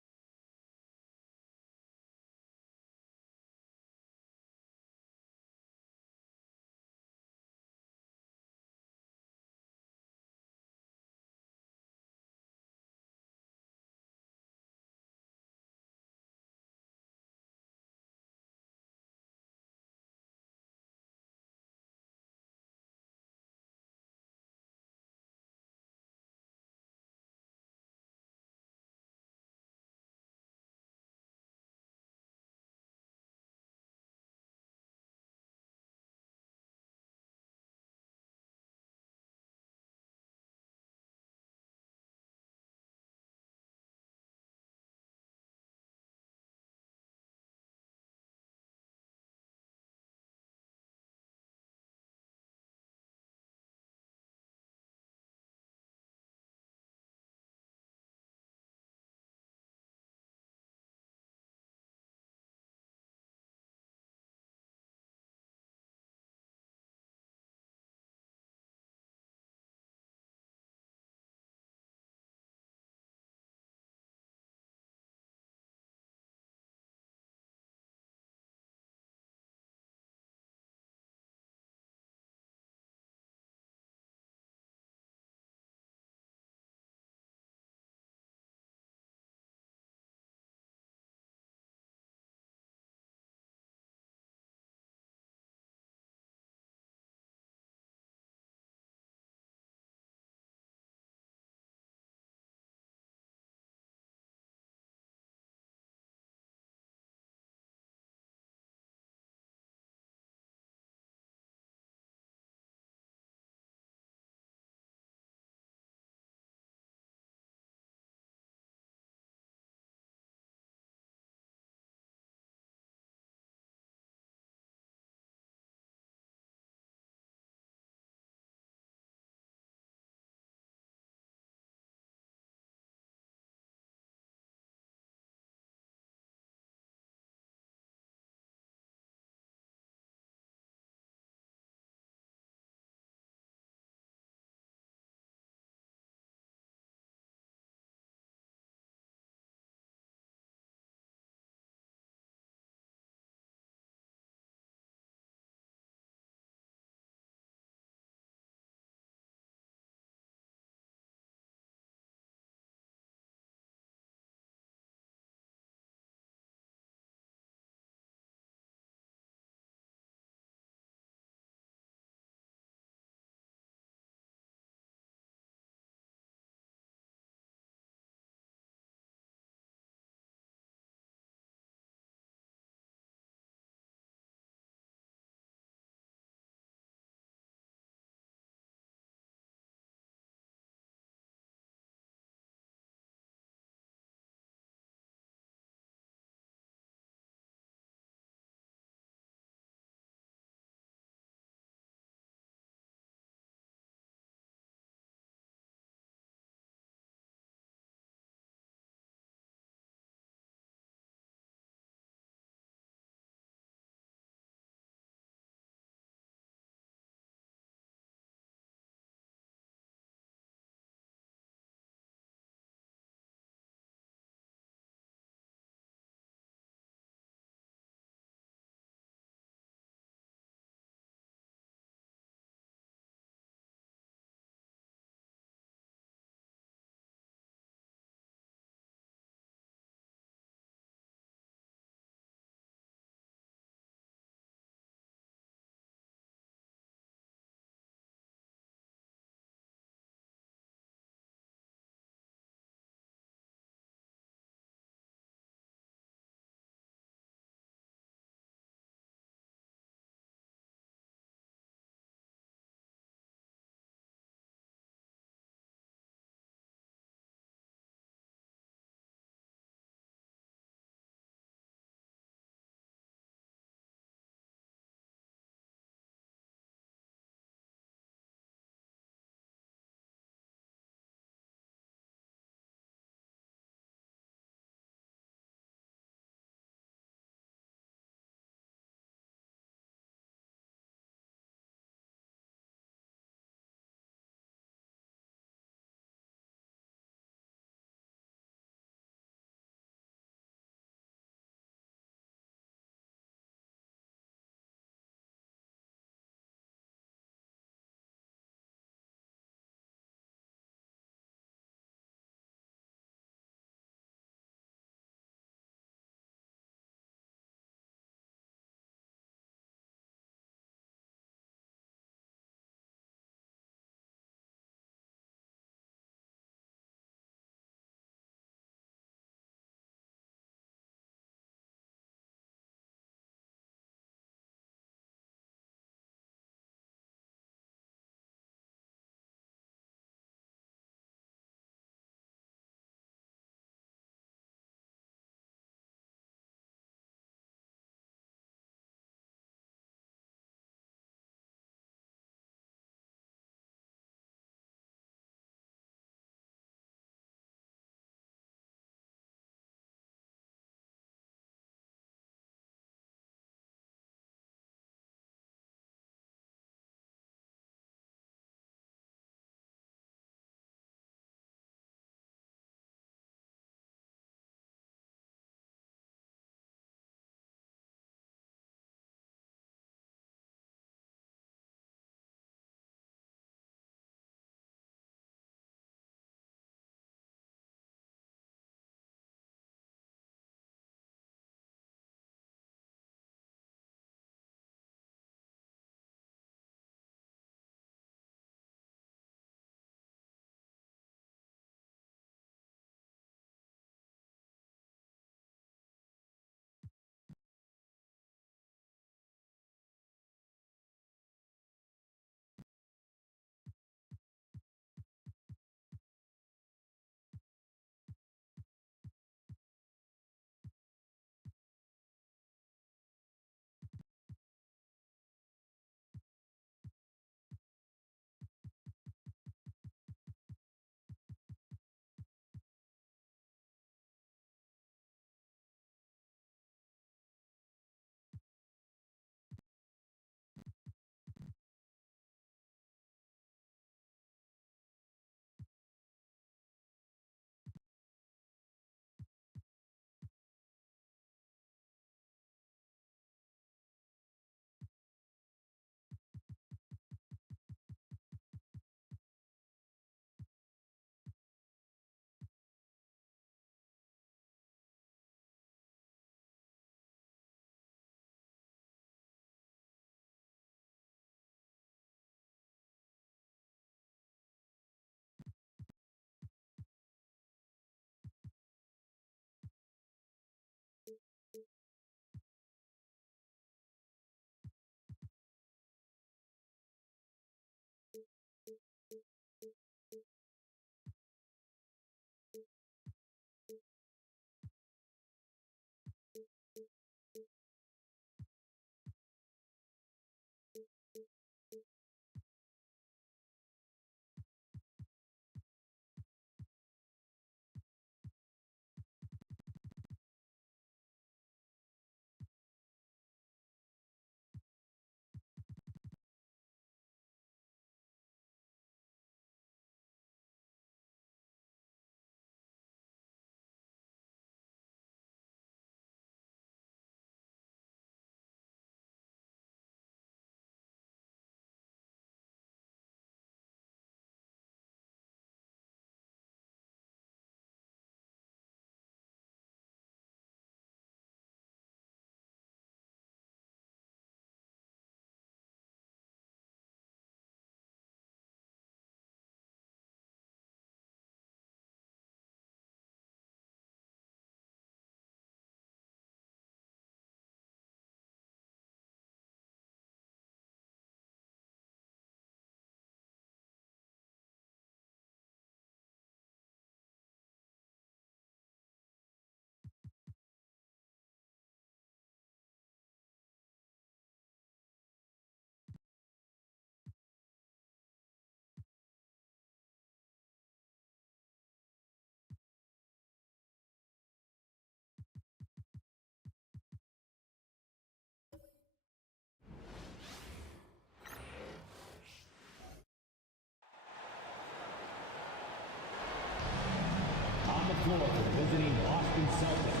forward, visiting Boston Celtics.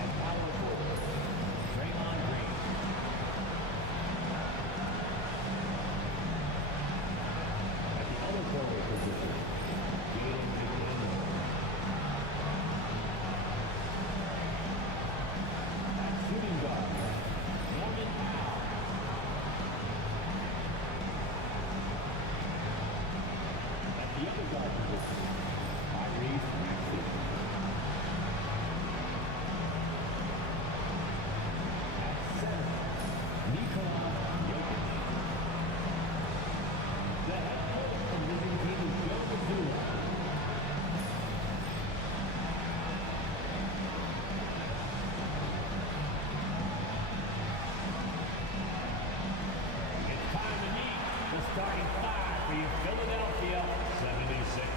And power forward, Draymond Green. At the other forward position, Jaden McDaniel. At shooting guard, Norman Powell. At the other guard position, Tyrese Maxey. At center, Nikola Jokic. The head coach from visiting team is Joe Mazzulla. It's time to meet the starting five for your Philadelphia 76ers.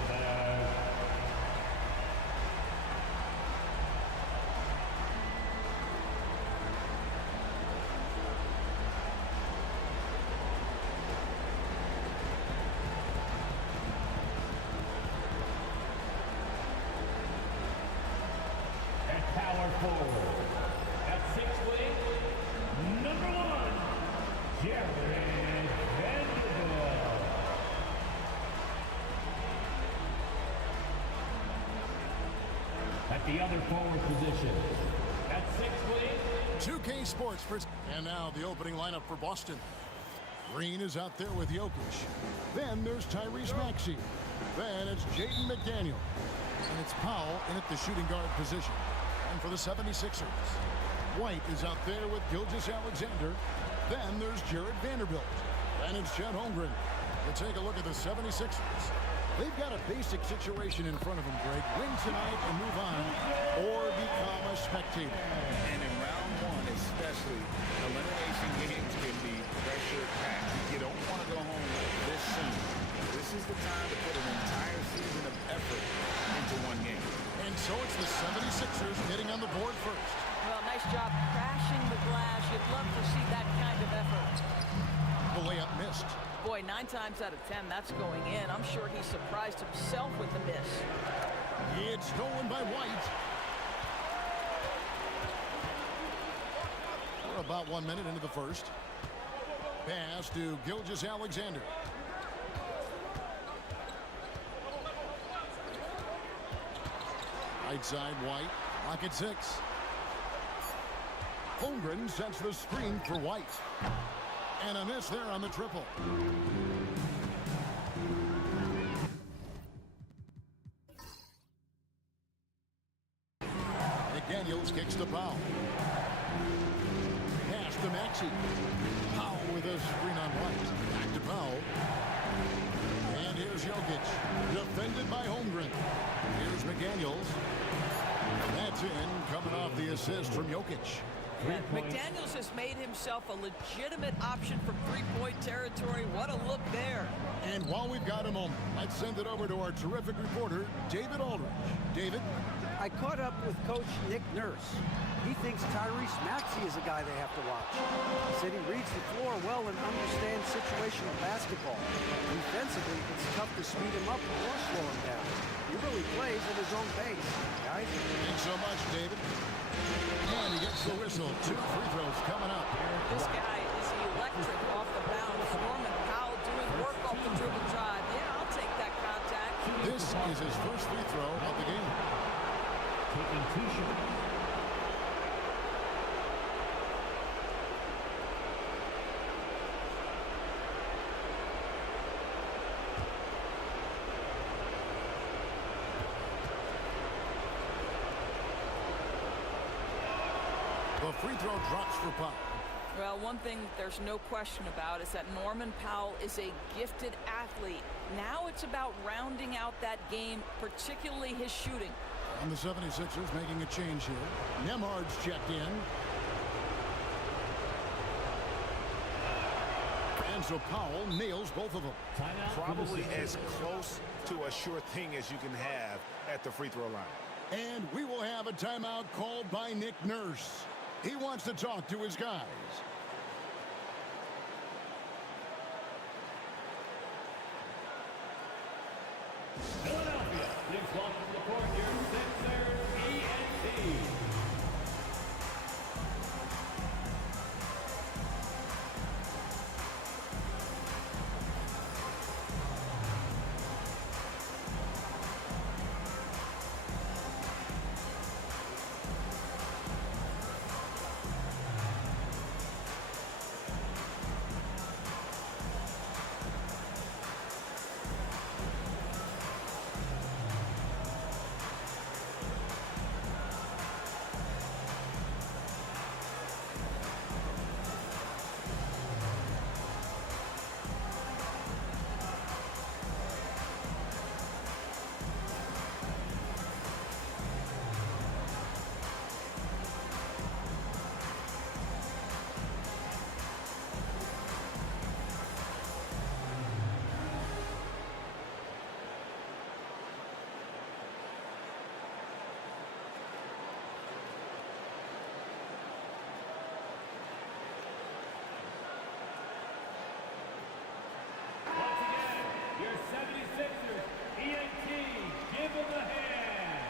At power forward, at 6'8", number 1, Jared Vanderbilt. At the other forward position, at 6'8", 2K Sports first. And now the opening lineup for Boston. Green is out there with Jokic. Then there's Tyrese Maxey. Then it's Jaden McDaniel. And it's Powell in at the shooting guard position. And for the 76ers, White is out there with Gilgeous-Alexander. Then there's Jared Vanderbilt. Then it's Chet Holmgren. We'll take a look at the 76ers. They've got a basic situation in front of them, Greg. Win tonight and move on, or become a spectator. And in round one, especially, elimination games can be pressure-packed. You don't want to go home this soon. This is the time to put an entire season of effort into one game. And so it's the 76ers getting on the board first. Well, nice job crashing the glass. You'd love to see that kind of effort. The layup missed. Boy, 9 times out of 10, that's going in. I'm sure he surprised himself with the miss. It's stolen by White. We're about 1 minute into the first. Pass to Gilgeous-Alexander. Right side, White. Lock at 6. Holmgren sets the screen for White. And a miss there on the triple. McDaniels kicks to Powell. Pass to Maxey. Powell with a screen on White. Back to Powell. And here's Jokic. Defended by Holmgren. Here's McDaniels. That's in, coming off the assist from Jokic. And McDaniels has made himself a legitimate option from three-point territory. What a look there. And while we've got a moment, let's send it over to our terrific reporter, David Aldridge. David? I caught up with Coach Nick Nurse. He thinks Tyrese Maxey is a guy they have to watch. He said he reads the floor well and understands situational basketball. Defensively, it's tough to speed him up or slow him down. He really plays at his own pace, guys. Thanks so much, David. And he gets the whistle. 2 free throws coming up. This guy is electric off the bounce. Norman Powell doing work off the dribble drive. Yeah, I'll take that contact. This is his first free throw of the game. Taking 2 shots. The free throw drops for Powell. Well, one thing there's no question about is that Norman Powell is a gifted athlete. Now it's about rounding out that game, particularly his shooting. And the 76ers making a change here. Nemhard's checked in. And so Powell nails both of them. Probably as close to a sure thing as you can have at the free throw line. And we will have a timeout called by Nick Nurse. He wants to talk to his guys. Philadelphia Please welcome to the court your Sixers ENT. Your 76ers ENT, give them a hand.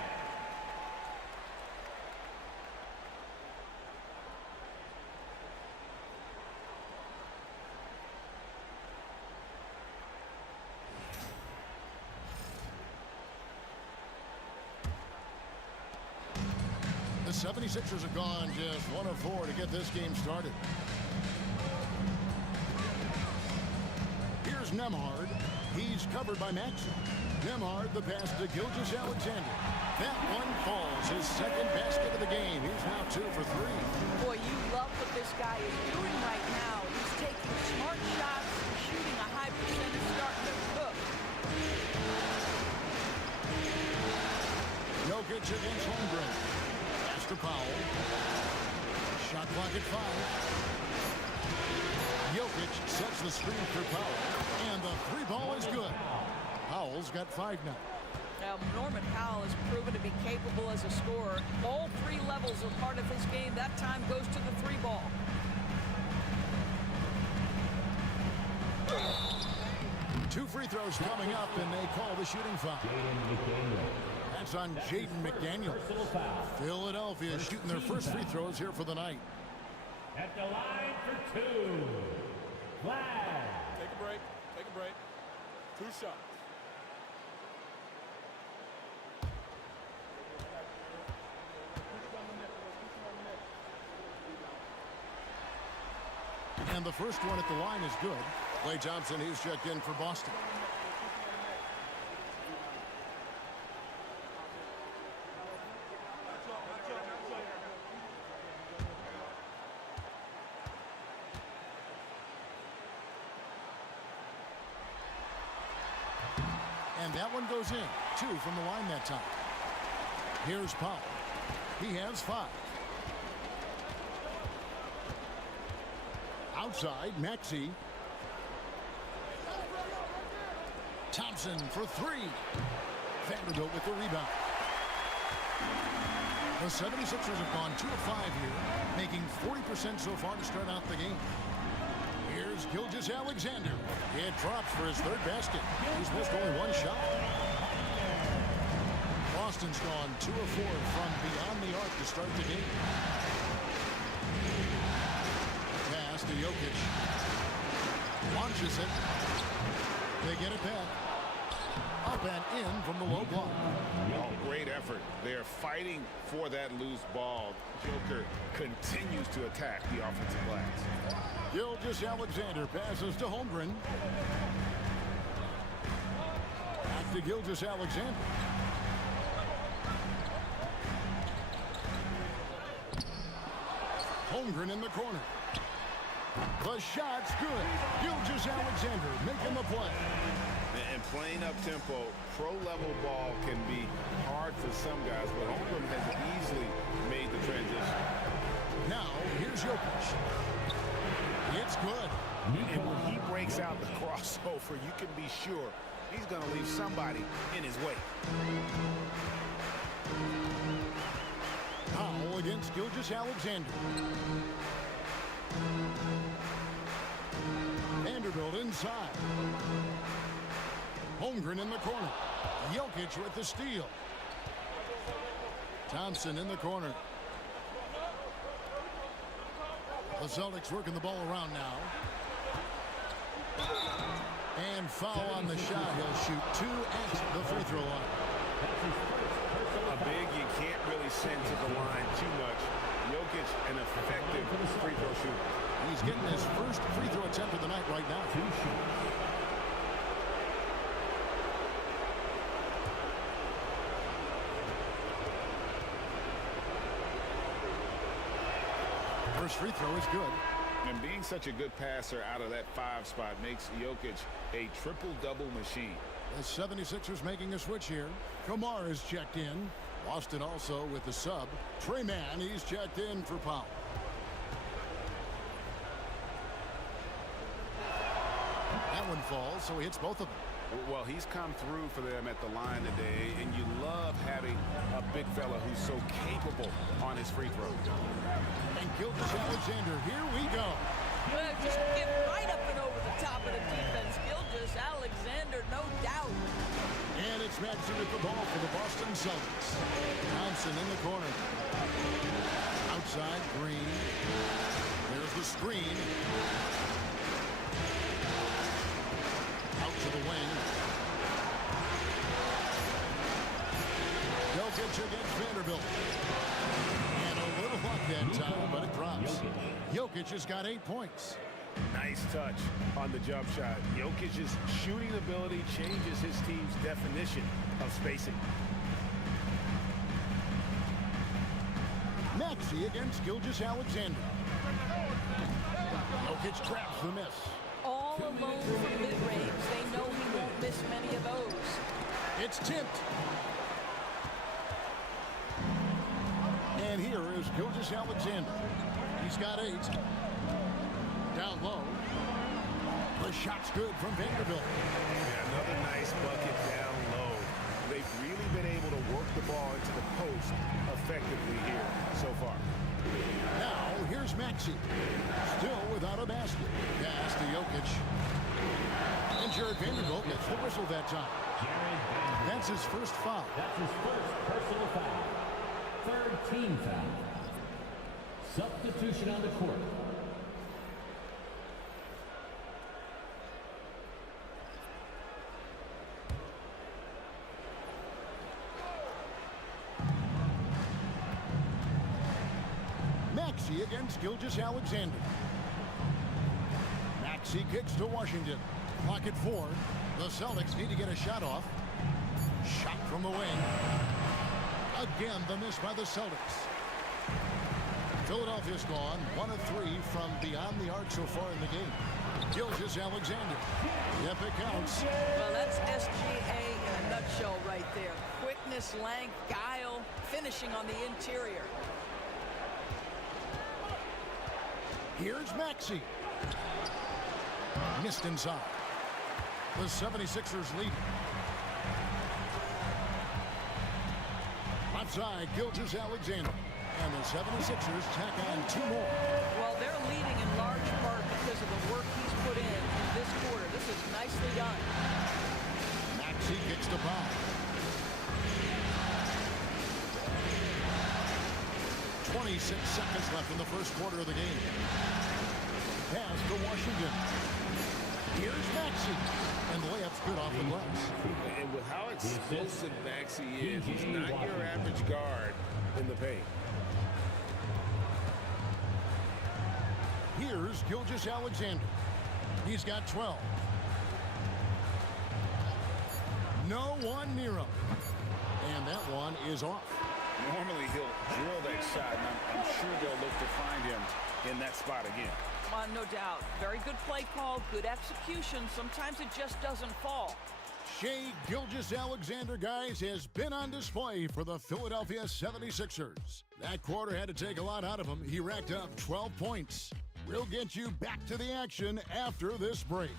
The 76ers have gone just 1 of 4 to get this game started. Here's Nembhard. He's covered by Maxey. Nembhard, the pass to Gilgeous-Alexander. That one falls. His second basket of the game. He's now 2 for 3. Boy, you love what this guy is doing right now. He's taking smart shots and shooting a high percentage, starting to cook. Jokic against Holmgren. Pass to Powell. Shot clock at 5. Jokic sets the screen for Powell. And the 3-ball is good. Powell's got 5 now. Now, Norman Powell has proven to be capable as a scorer. All 3 levels are part of his game. That time goes to the 3-ball. Two free throws coming up, and they call the shooting foul. That's on Jaden McDaniel. Philadelphia shooting their first free throws here for the night. At the line for 2. Flag. Take a break. Take a break. 2 shots. And the first one at the line is good. Klay Thompson, he's checked in for Boston. And that one goes in. 2 from the line that time. Here's Powell. He has 5. Outside, Maxey. Thompson for 3. Vanderbilt with the rebound. The 76ers have gone 2 of 5 here, making 40% so far to start out the game. Here's Gilgeous-Alexander. It drops for his 3rd basket. He's missed only 1 shot. Boston's gone 2 of 4 from beyond the arc to start the game. Pass to Jokic. Launches it. They get it back. Up and in from the low block. Oh, great effort. They're fighting for that loose ball. Joker continues to attack the offensive glass. Gilgeous-Alexander passes to Holmgren. Back to Gilgeous-Alexander. Holmgren in the corner. The shot's good. Gilgeous-Alexander making the play. And playing up tempo, pro-level ball can be hard for some guys, but Holmgren has easily made the transition. Now, here's Jokic. It's good. And when he breaks out the crossover, you can be sure he's going to leave somebody in his way. Powell against Gilgeous-Alexander. Vanderbilt inside. Holmgren in the corner. Jokic with the steal. Thompson in the corner. The Celtics working the ball around now. And foul on the shot. He'll shoot 2 at the free throw line. A big you can't really send to the line too much. Jokic, an effective free throw shooter. He's getting his first free throw attempt of the night right now. 2 shots. First free throw is good. And being such a good passer out of that 5 spot makes Jokic a triple-double machine. The 76ers making a switch here. Kamar is checked in. Boston also with the sub. Trey Mann, he's checked in for Powell. That one falls, so he hits both of them. Well, he's come through for them at the line today, and you love having a big fella who's so capable on his free throw. And Gilgeous-Alexander, here we go. Well, just get right up and over the top of the defense. Gilgeous-Alexander, no doubt. And it's Maxey with the ball for the Boston Celtics. Thompson in the corner. Outside, Green. There's the screen. Out to the wing. Jokic against Vanderbilt. And a little luck that time, but it drops. Jokic has got 8 points. Nice touch on the jump shot. Jokic's shooting ability changes his team's definition of spacing. Maxey against Gilgeous-Alexander. Jokic grabs the miss. All alone from mid-range. They know he won't miss many of those. It's tipped. And here is Gilgeous-Alexander. He's got 8. Down low. The shot's good from Vanderbilt. Yeah, another nice bucket down low. They've really been able to work the ball into the post effectively here so far. Now, here's Maxey. Still without a basket. Pass to Jokic. And Jared Vanderbilt gets the whistle that time. That's his first foul. That's his first personal foul. Third team foul. Substitution on the court. Maxey against Gilgeous-Alexander. Maxey kicks to Washington. Clock at 4. The Celtics need to get a shot off. Shot from the wing. Again, the miss by the Celtics. Philadelphia's gone 1 of 3 from beyond the arc so far in the game. Gilgeous-Alexander. Yep, it counts. Well, that's SGA in a nutshell right there. Quickness, length, guile, finishing on the interior. Here's Maxey. Missed inside. The 76ers lead. Outside, Gilgeous-Alexander. And the 76ers tack on 2 more. Well, they're leading in large part because of the work he's put in this quarter. This is nicely done. Maxey kicks to Powell. 26 seconds left in the first quarter of the game. Pass to Washington. Here's Maxey. And the layup's good off the glass. And with how explosive Maxey is, he's not your average guard in the paint. Here's Gilgeous-Alexander. He's got 12. No one near him. And that one is off. Normally he'll drill that shot, and I'm sure they'll look to find him in that spot again. No doubt. Very good play call, good execution. Sometimes it just doesn't fall. Shai Gilgeous-Alexander, guys, has been on display for the Philadelphia 76ers. That quarter had to take a lot out of him. He racked up 12 points. We'll get you back to the action after this break.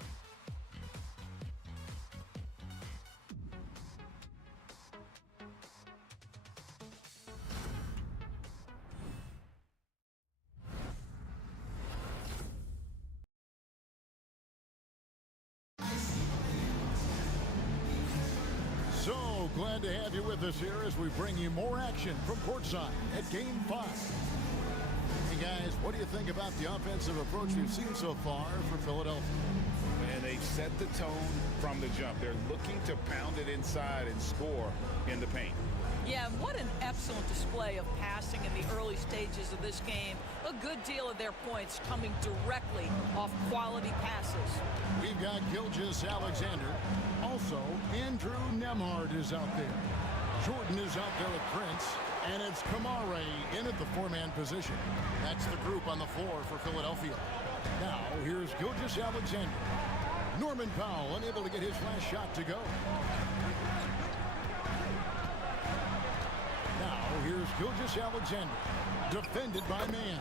glad to have you with us here as we bring you more action from courtside at Game 5. Hey guys, what do you think about the offensive approach we've seen so far for Philadelphia? And they've set the tone from the jump. They're looking to pound it inside and score in the paint. Yeah, what an excellent display of passing in the early stages of this game. A good deal of their points coming directly off quality passes. We've got Gilgeous-Alexander. Also, Andrew Nembhard is out there. Jordan is out there with Prince. And it's Kamare in at the four-man position. That's the group on the floor for Philadelphia. Now, here's Gilgeous-Alexander. Norman Powell unable to get his last shot to go. Now, here's Gilgeous-Alexander. Defended by Mann.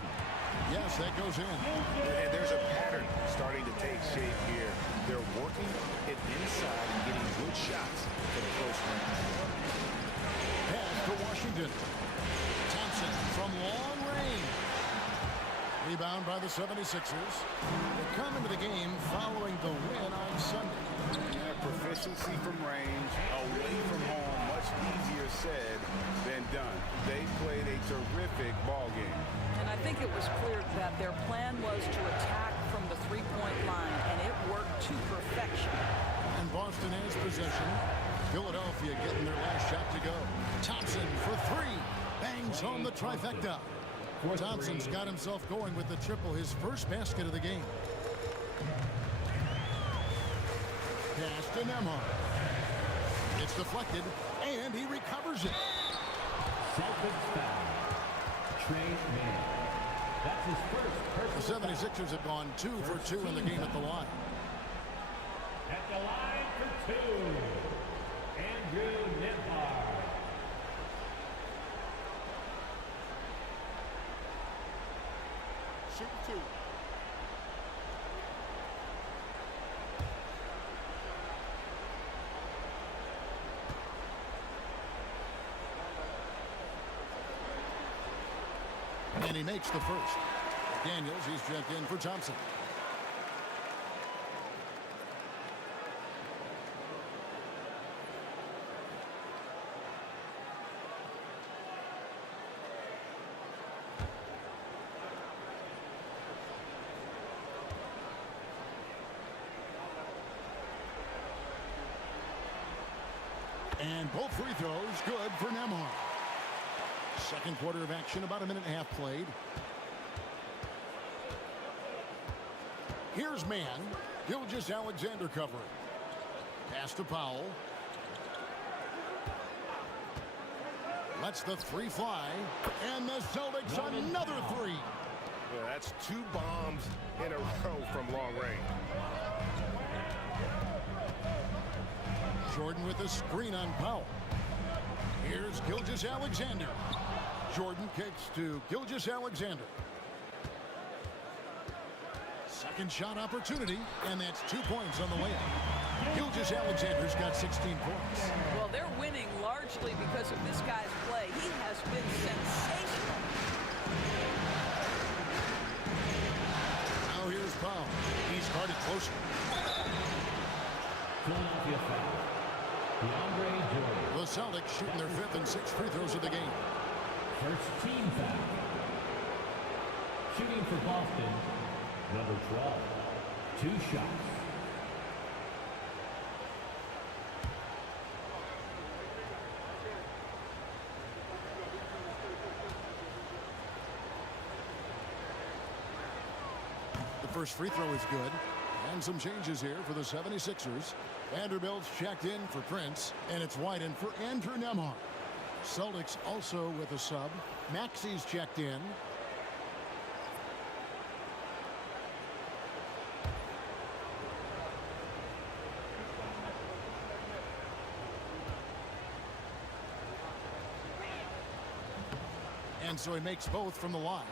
Yes, that goes in. And there's a pattern starting to take shape here. They're working it inside and getting good shots for the close range. Pass to Washington. Thompson from long range. Rebound by the 76ers. They come into the game following the win on Sunday. Yeah, proficiency from range, away from home, much easier said than done. They played a terrific ball game. And I think it was clear that their plan was to attack from the three-point line, and it worked to perfection. And Boston has possession. Philadelphia getting their last shot to go. Thompson for three. Bangs home the trifecta. Thompson's got himself going with the triple, his first basket of the game. Pass to Nembhard. It's deflected, and he recovers it. Celtics foul. Trey Mann. That's his first The personal 76ers have gone 2 for 2 in the game at the line. At the line for two, Andrew Nembhard. Shoot two. And he makes the first. Daniels, he's checked in for Thompson. And both free throws good for Nembhard. Second quarter of action, about a minute and a half played. Here's Mann. Gilgeous-Alexander covering. Pass to Powell. Lets the three fly. And the Celtics another three. Yeah, that's two bombs in a row from long range. Jordan with a screen on Powell. Here's Gilgeous-Alexander. Jordan kicks to Gilgeous-Alexander. Second shot opportunity, and that's 2 points on the layup. Gilgeous-Alexander's got 16 points. Well, they're winning largely because of this guy's play. He has been sensational. Now here's Powell. He's guarded closer. Philadelphia foul. DeAndre Jordan. The Celtics shooting their fifth and sixth free throws of the game. First team foul. Shooting for Boston, number 12. 2 shots. The first free throw is good. And some changes here for the 76ers. Vanderbilt's checked in for Prince, and it's White in for Andrew Nembhard. Celtics also with a sub. Maxey's checked in. And so he makes both from the line.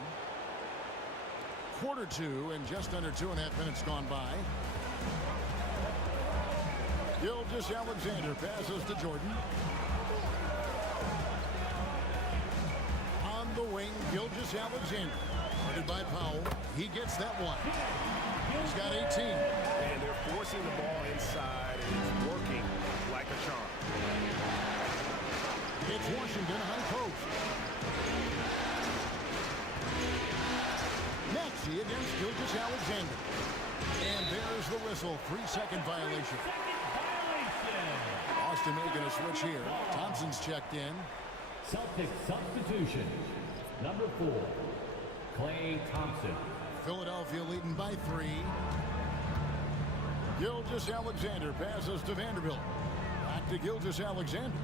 Quarter two and just under 2.5 minutes gone by. Gilgeous-Alexander passes to Jordan. On the wing, Gilgeous-Alexander. Guarded by Powell. He gets that one. He's got 18. And they're forcing the ball inside, and it's working like a charm. There's the whistle. 3-second violation. Boston making a switch here. Thompson's checked in. Celtics substitution. Number 4, Klay Thompson. Philadelphia leading by 3. Gilgeous-Alexander passes to Vanderbilt. Back to Gilgeous-Alexander.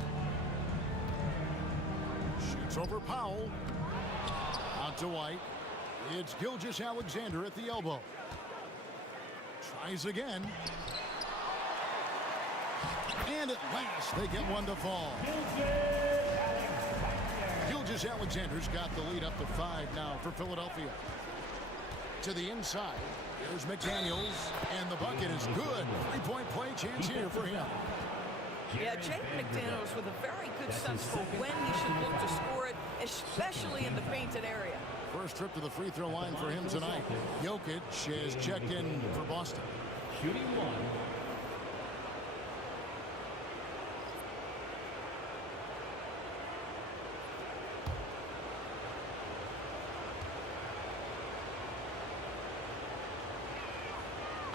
Shoots over Powell. Out to White. It's Gilgeous-Alexander at the elbow. Tries again. And at last, they get one to fall. Gilgeous-Alexander's got the lead up to 5 now for Philadelphia. To the inside. Here's McDaniels. And the bucket is good. 3-point play chance here for him. Yeah, Jaden McDaniels with a very good sense for when he should look to score it, especially in the painted area. First trip to the free throw line for him tonight. Jokic has checked in for Boston. Shooting 1.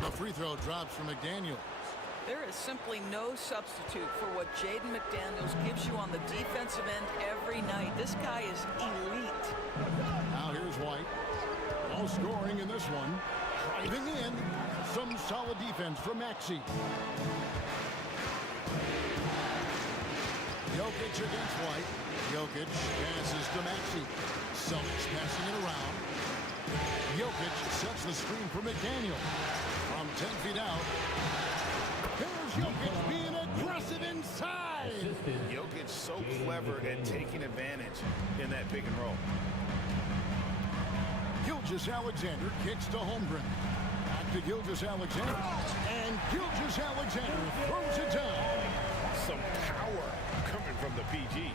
The free throw drops for McDaniels. There is simply no substitute for what Jaden McDaniels gives you on the defensive end every night. This guy is elite. Now here's White. No scoring in this one. Driving in. Some solid defense from Maxey. Jokic against White. Jokic passes to Maxey. Celtics passing it around. Jokic sets the screen for McDaniel. From 10 feet out. Here's Jokic being aggressive inside. Jokic so clever at taking advantage in that pick and roll. Gilgeous-Alexander kicks to Holmgren. Back to Gilgeous-Alexander. And Gilgeous-Alexander throws it down. Some power coming from the PG.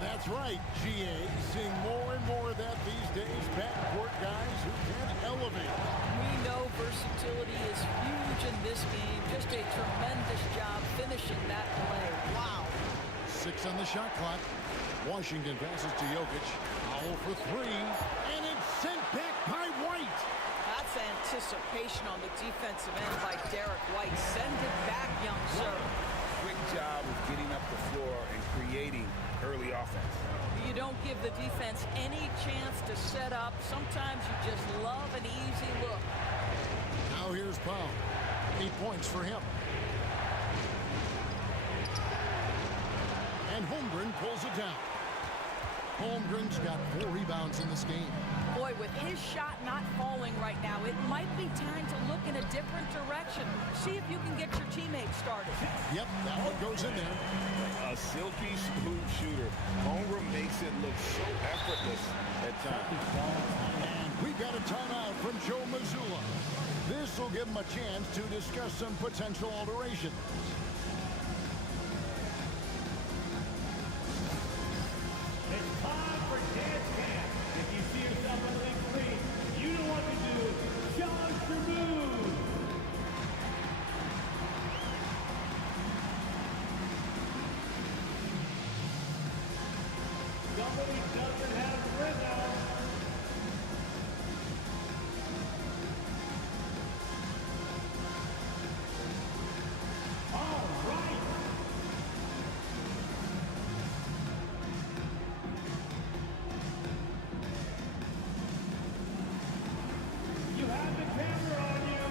That's right, GA. Seeing more and more of that these days. Backcourt guys who can elevate. We know versatility is huge in this game. Just a tremendous job finishing that play. Wow. 6 on the shot clock. Washington passes to Jokic. Foul for 3. And it's sent back by White. That's anticipation on the defensive end by Derek White. Send it back, young sir. Quick job of getting up the floor and creating early offense. You don't give the defense any chance to set up. Sometimes you just love an easy look. Now here's Powell. 8 points for him. And Holmgren pulls it down. Holmgren's got 4 rebounds in this game. Boy, with his shot not falling right now, it might be time to look in a different direction. See if you can get your teammates started. Yep, that one goes in there. A silky smooth shooter. Holmgren makes it look so effortless at times. And we've got a timeout from Joe Mazzulla. This will give him a chance to discuss some potential alterations. It's time for dance camp. If you see yourself on the big screen, you know what to do. Challenge your move. Somebody doesn't have rhythm. All right. You have the camera on you.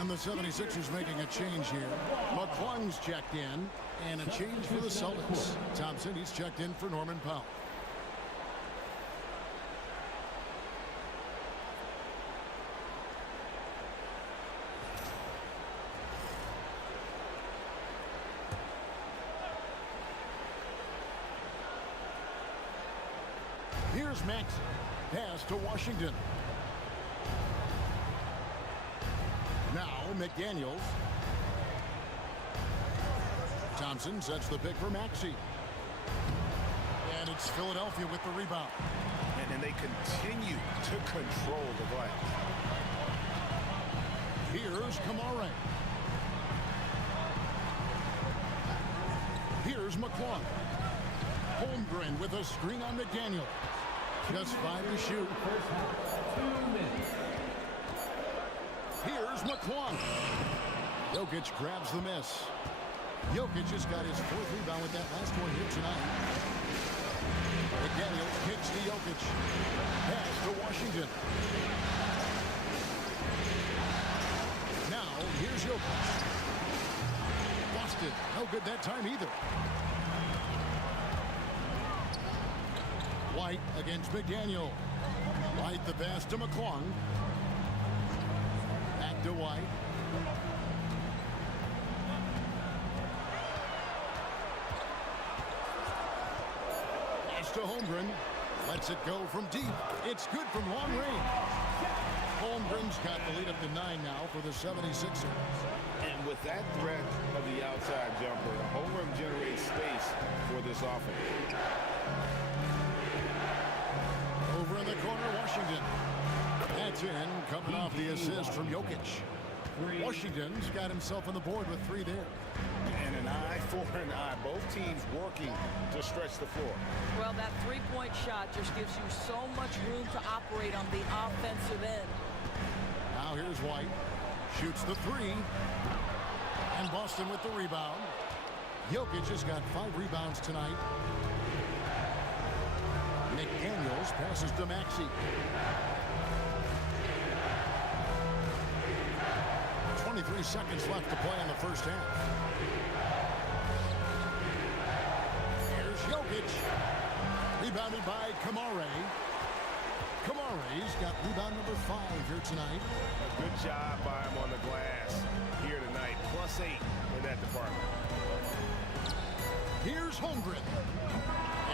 And the 76ers making a change here. McClung's checked in. And a change for the Celtics. Thompson, he's checked in for Norman Powell. Here's Maxey. Pass to Washington. Now McDaniels. Thompson sets the pick for Maxey. And it's Philadelphia with the rebound. And they continue to control the glass. Here's Kamara. Here's McClung. Holmgren with a screen on McDaniel. Just 5 to shoot. Here's McClung. Jokic grabs the miss. Jokic just got his 4th rebound with that last one here tonight. McDaniels kicks to Jokic. Pass to Washington. Now, here's Jokic. Boston, no good that time either. White against McDaniel. White the pass to McClung. Back to White. Pass to Holmgren. Lets it go from deep. It's good from long range. Holmgren's got the lead up to 9 now for the 76ers. And with that threat of the outside jumper, Holmgren generates space for this offense. Over in the corner, Washington. That's in, coming off the assist from Jokic. Washington's got himself on the board with 3 there. And an eye for an eye. Both teams working to stretch the floor. Well, that three-point shot just gives you so much room to operate on the offensive end. Now here's White. Shoots the 3. And Boston with the rebound. Jokic has got 5 rebounds tonight. McDaniels passes to Maxey. 23 seconds left to play in the first half. Here's Jokic. Rebounded by Kamara. Kamara's got rebound number 5 here tonight. A good job by him on the glass here tonight. +8 in that department. Here's Holmgren.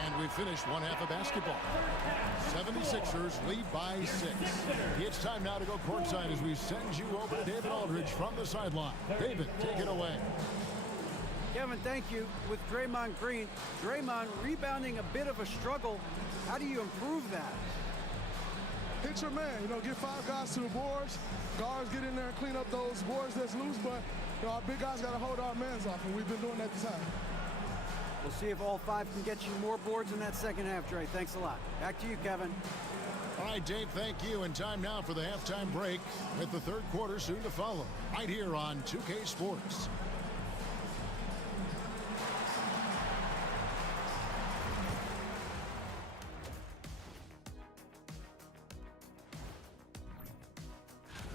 And we finished one half of basketball. 76ers lead by 6. It's time now to go courtside as we send you over to David Aldridge from the sideline. David, take it away. Kevin, thank you. With Draymond Green, Draymond rebounding a bit of a struggle. How do you improve that? Hit your man, get 5 guys to the boards. Guards get in there and clean up those boards that's loose, but our big guys got to hold our mans off, and we've been doing that this time. We'll see if all 5 can get you more boards in that second half, Dre. Thanks a lot. Back to you, Kevin. All right, Dave, thank you. And time now for the halftime break with the third quarter soon to follow. Right here on 2K Sports.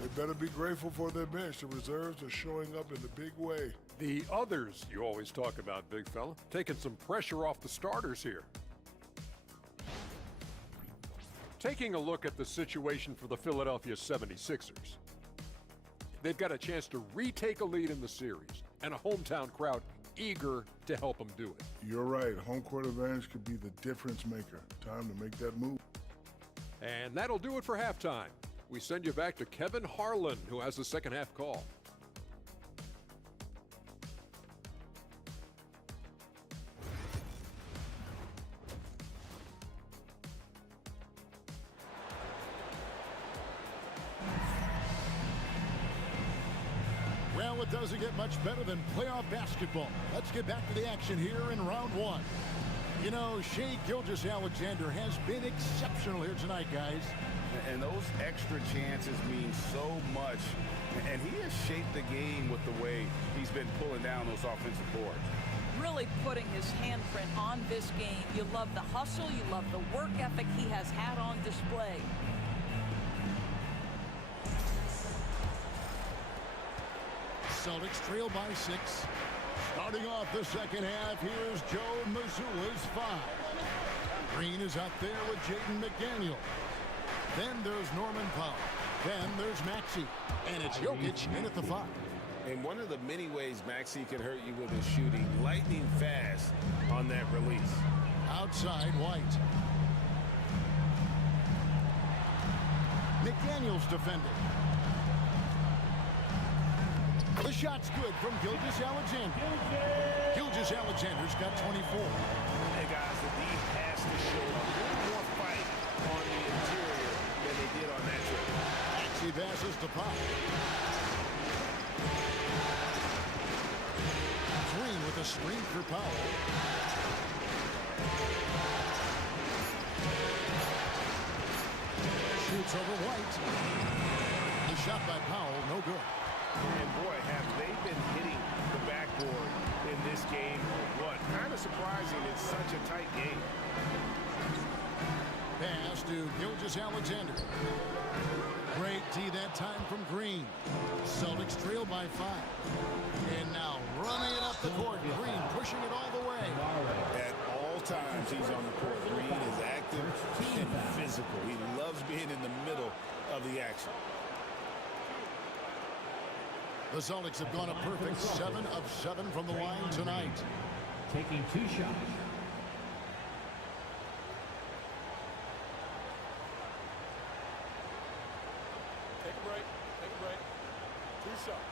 They better be grateful for their bench. The reserves are showing up in a big way. The others you always talk about, big fella. Taking some pressure off the starters here. Taking a look at the situation for the Philadelphia 76ers. They've got a chance to retake a lead in the series, and a hometown crowd eager to help them do it. You're right. Home court advantage could be the difference maker. Time to make that move. And that'll do it for halftime. We send you back to Kevin Harlan, who has the second half call. Well, it doesn't get much better than playoff basketball. Let's get back to the action here in round 1. Shai Gilgeous-Alexander has been exceptional here tonight, guys. And those extra chances mean so much. And he has shaped the game with the way he's been pulling down those offensive boards. Really putting his handprint on this game. You love the hustle. You love the work ethic he has had on display. Celtics trail by 6. Starting off the second half, here's Joe Mazzulla's 5. Green is out there with Jaden McDaniel. Then there's Norman Powell. Then there's Maxey. And it's Jokic in at the 5. And one of the many ways Maxey can hurt you with his shooting, lightning fast on that release. Outside, White. McDaniels defending. The shot's good from Gilgeous-Alexander. Gilgeous-Alexander's got 24. Hey, guys, the D has to show a little more fight on the interior than they did on that trip. Maxey passes to Pop. Green with a screen for Powell. Shoots over White. The shot by Powell, no good. And boy, have they been hitting the backboard in this game or what? Kind of surprising it's such a tight game. Pass to Gilgeous-Alexander. Great D that time from Green. Celtics trail by 5. And now running it up the court. Green pushing it all the way. At all times he's on the court. Green is active and physical. He loves being in the middle of the action. The Celtics have gone a perfect 7 of 7 from the line tonight. Taking 2 shots. Take a break. Take a break. 2 shots.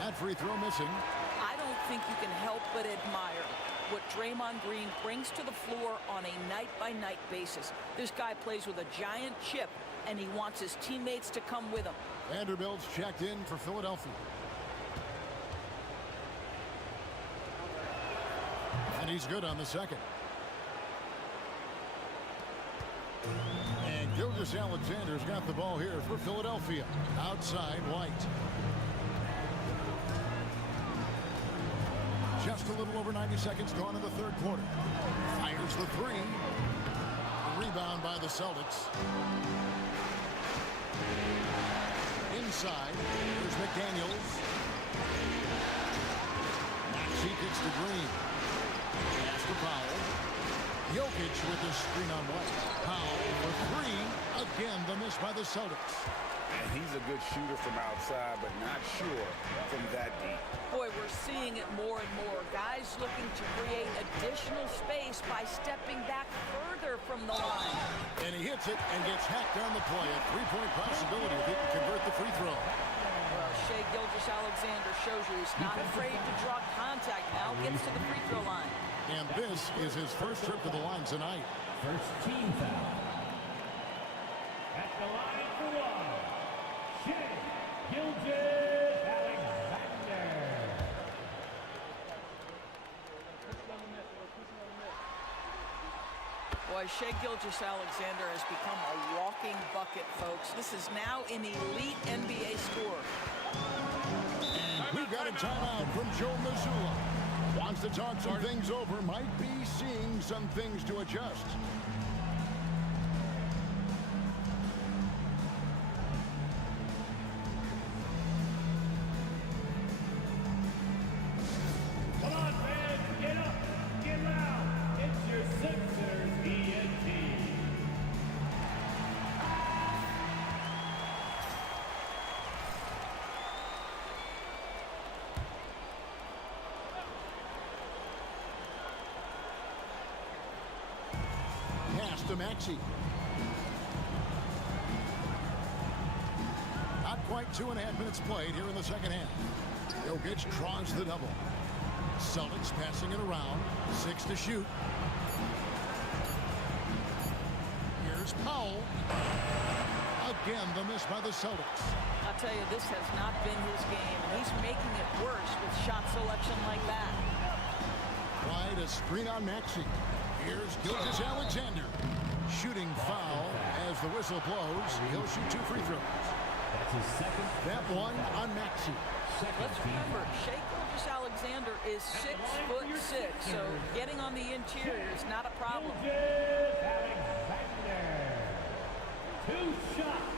That free throw missing. I don't think you can help but admire what Draymond Green brings to the floor on a night-by-night basis. This guy plays with a giant chip, and he wants his teammates to come with him. Vanderbilt's checked in for Philadelphia. And he's good on the second. And Gilgeous-Alexander's got the ball here for Philadelphia. Outside White. Just a little over 90 seconds gone in the third quarter. Fires the 3. Rebound by the Celtics. Inside, here's McDaniels. Maxey kicks to Green. Pass to Powell. Jokic with the screen on White. Powell for 3. Again, the miss by the Celtics. And he's a good shooter from outside, but not sure from that deep. Boy, we're seeing it more and more. Guys looking to create additional space by stepping back further from the line. And he hits it and gets hacked on the play. A 3-point possibility if he can convert the free throw. Well, Shai Gilgeous-Alexander shows you he's not afraid to draw contact. Now gets to the free throw line. And this is his first trip to the line tonight. First team foul. At the line for 1. Shai Gilgeous-Alexander. Boy, Shai Gilgeous-Alexander has become a walking bucket, folks. This is now an elite NBA scorer. And we've got a timeout from Joe Mazzulla. Wants to talk some things over. Might be seeing some things to adjust. Come on, fans, get up, get loud. It's your Sixers ENT. Pass to Maxey. Not quite 2.5 minutes played here in the second half. Jokic draws the double. Celtics passing it around. 6 to shoot. Here's Powell. Again, the miss by the Celtics. I'll tell you, this has not been his game. He's making it worse with shot selection like that. White, a screen on Maxey. Here's Gilgeous-Alexander. Shooting foul as the whistle blows. He'll shoot 2 free throws. That's his second. That one on Maxey. Let's remember, Shai Gilgeous-Alexander is 6'6", so getting on the interior is not a problem. Gilgeous-Alexander. 2 shots.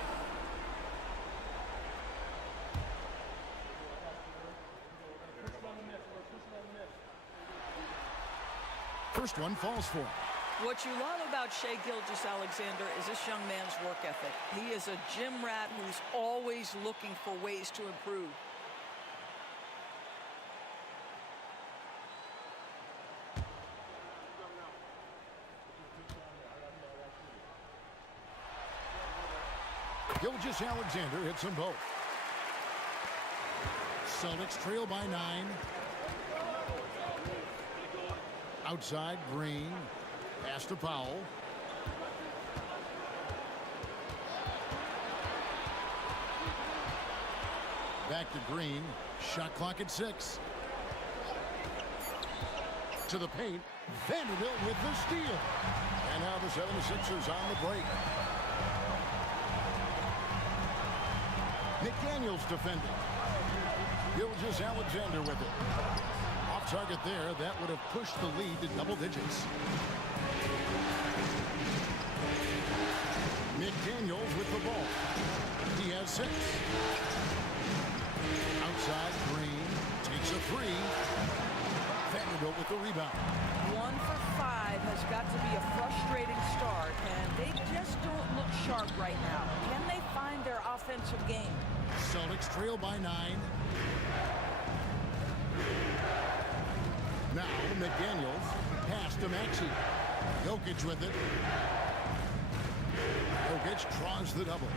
First one falls for him. What you love about Shai Gilgeous-Alexander is this young man's work ethic. He is a gym rat who's always looking for ways to improve. Gilgeous-Alexander hits them both. Celtics trail by 9. Outside, Green. Pass to Powell. Back to Green. Shot clock at 6. To the paint. Vanderbilt with the steal. And now the 76ers on the break. McDaniels defending. Gilgeous-Alexander with it. Off target there. That would have pushed the lead to double digits. McDaniels with the ball. He has 6. Outside, Green takes a 3. Vanderbilt with the rebound. 1 for 5 has got to be a frustrating start, and they just don't look sharp right now. Can they find their offensive game? Celtics trail by 9. Now McDaniels. Pass to Maxey. Jokic with it. Jokic draws the double.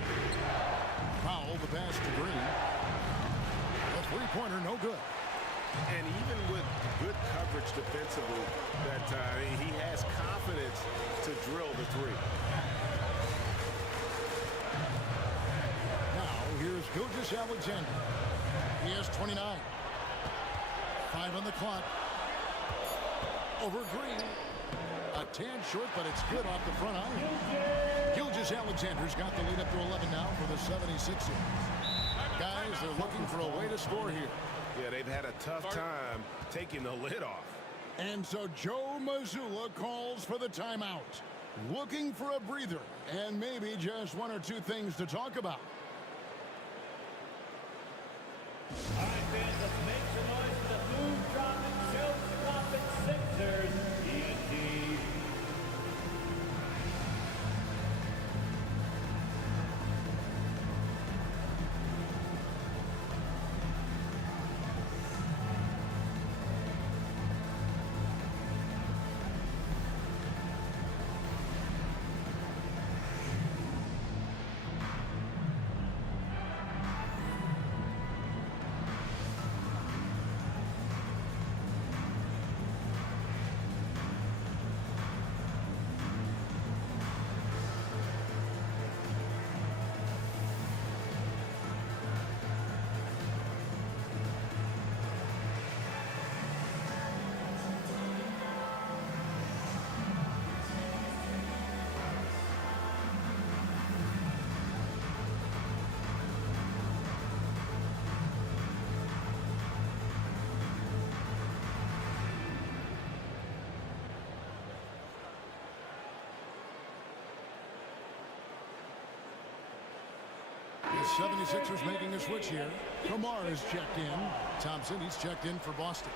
Powell the pass to Green. A three-pointer no good. And even with good coverage defensively that time, he has confidence to drill the 3. Now here's Gilgeous-Alexander. He has 29. 5 on the clock. Over Green. A tad short, but it's good off the front iron. Gilgeous-Alexander's got the lead up to 11 now for the 76ers. Guys, they're looking for a way to score here. Yeah, they've had a tough time taking the lid off. And so Joe Mazzulla calls for the timeout. Looking for a breather and maybe just 1 or 2 things to talk about. All right, fans, let's make some noise for the move-dropping, show-stopping Sixers. ET. The 76ers making a switch here. Kamar is checked in. Thompson, he's checked in for Boston.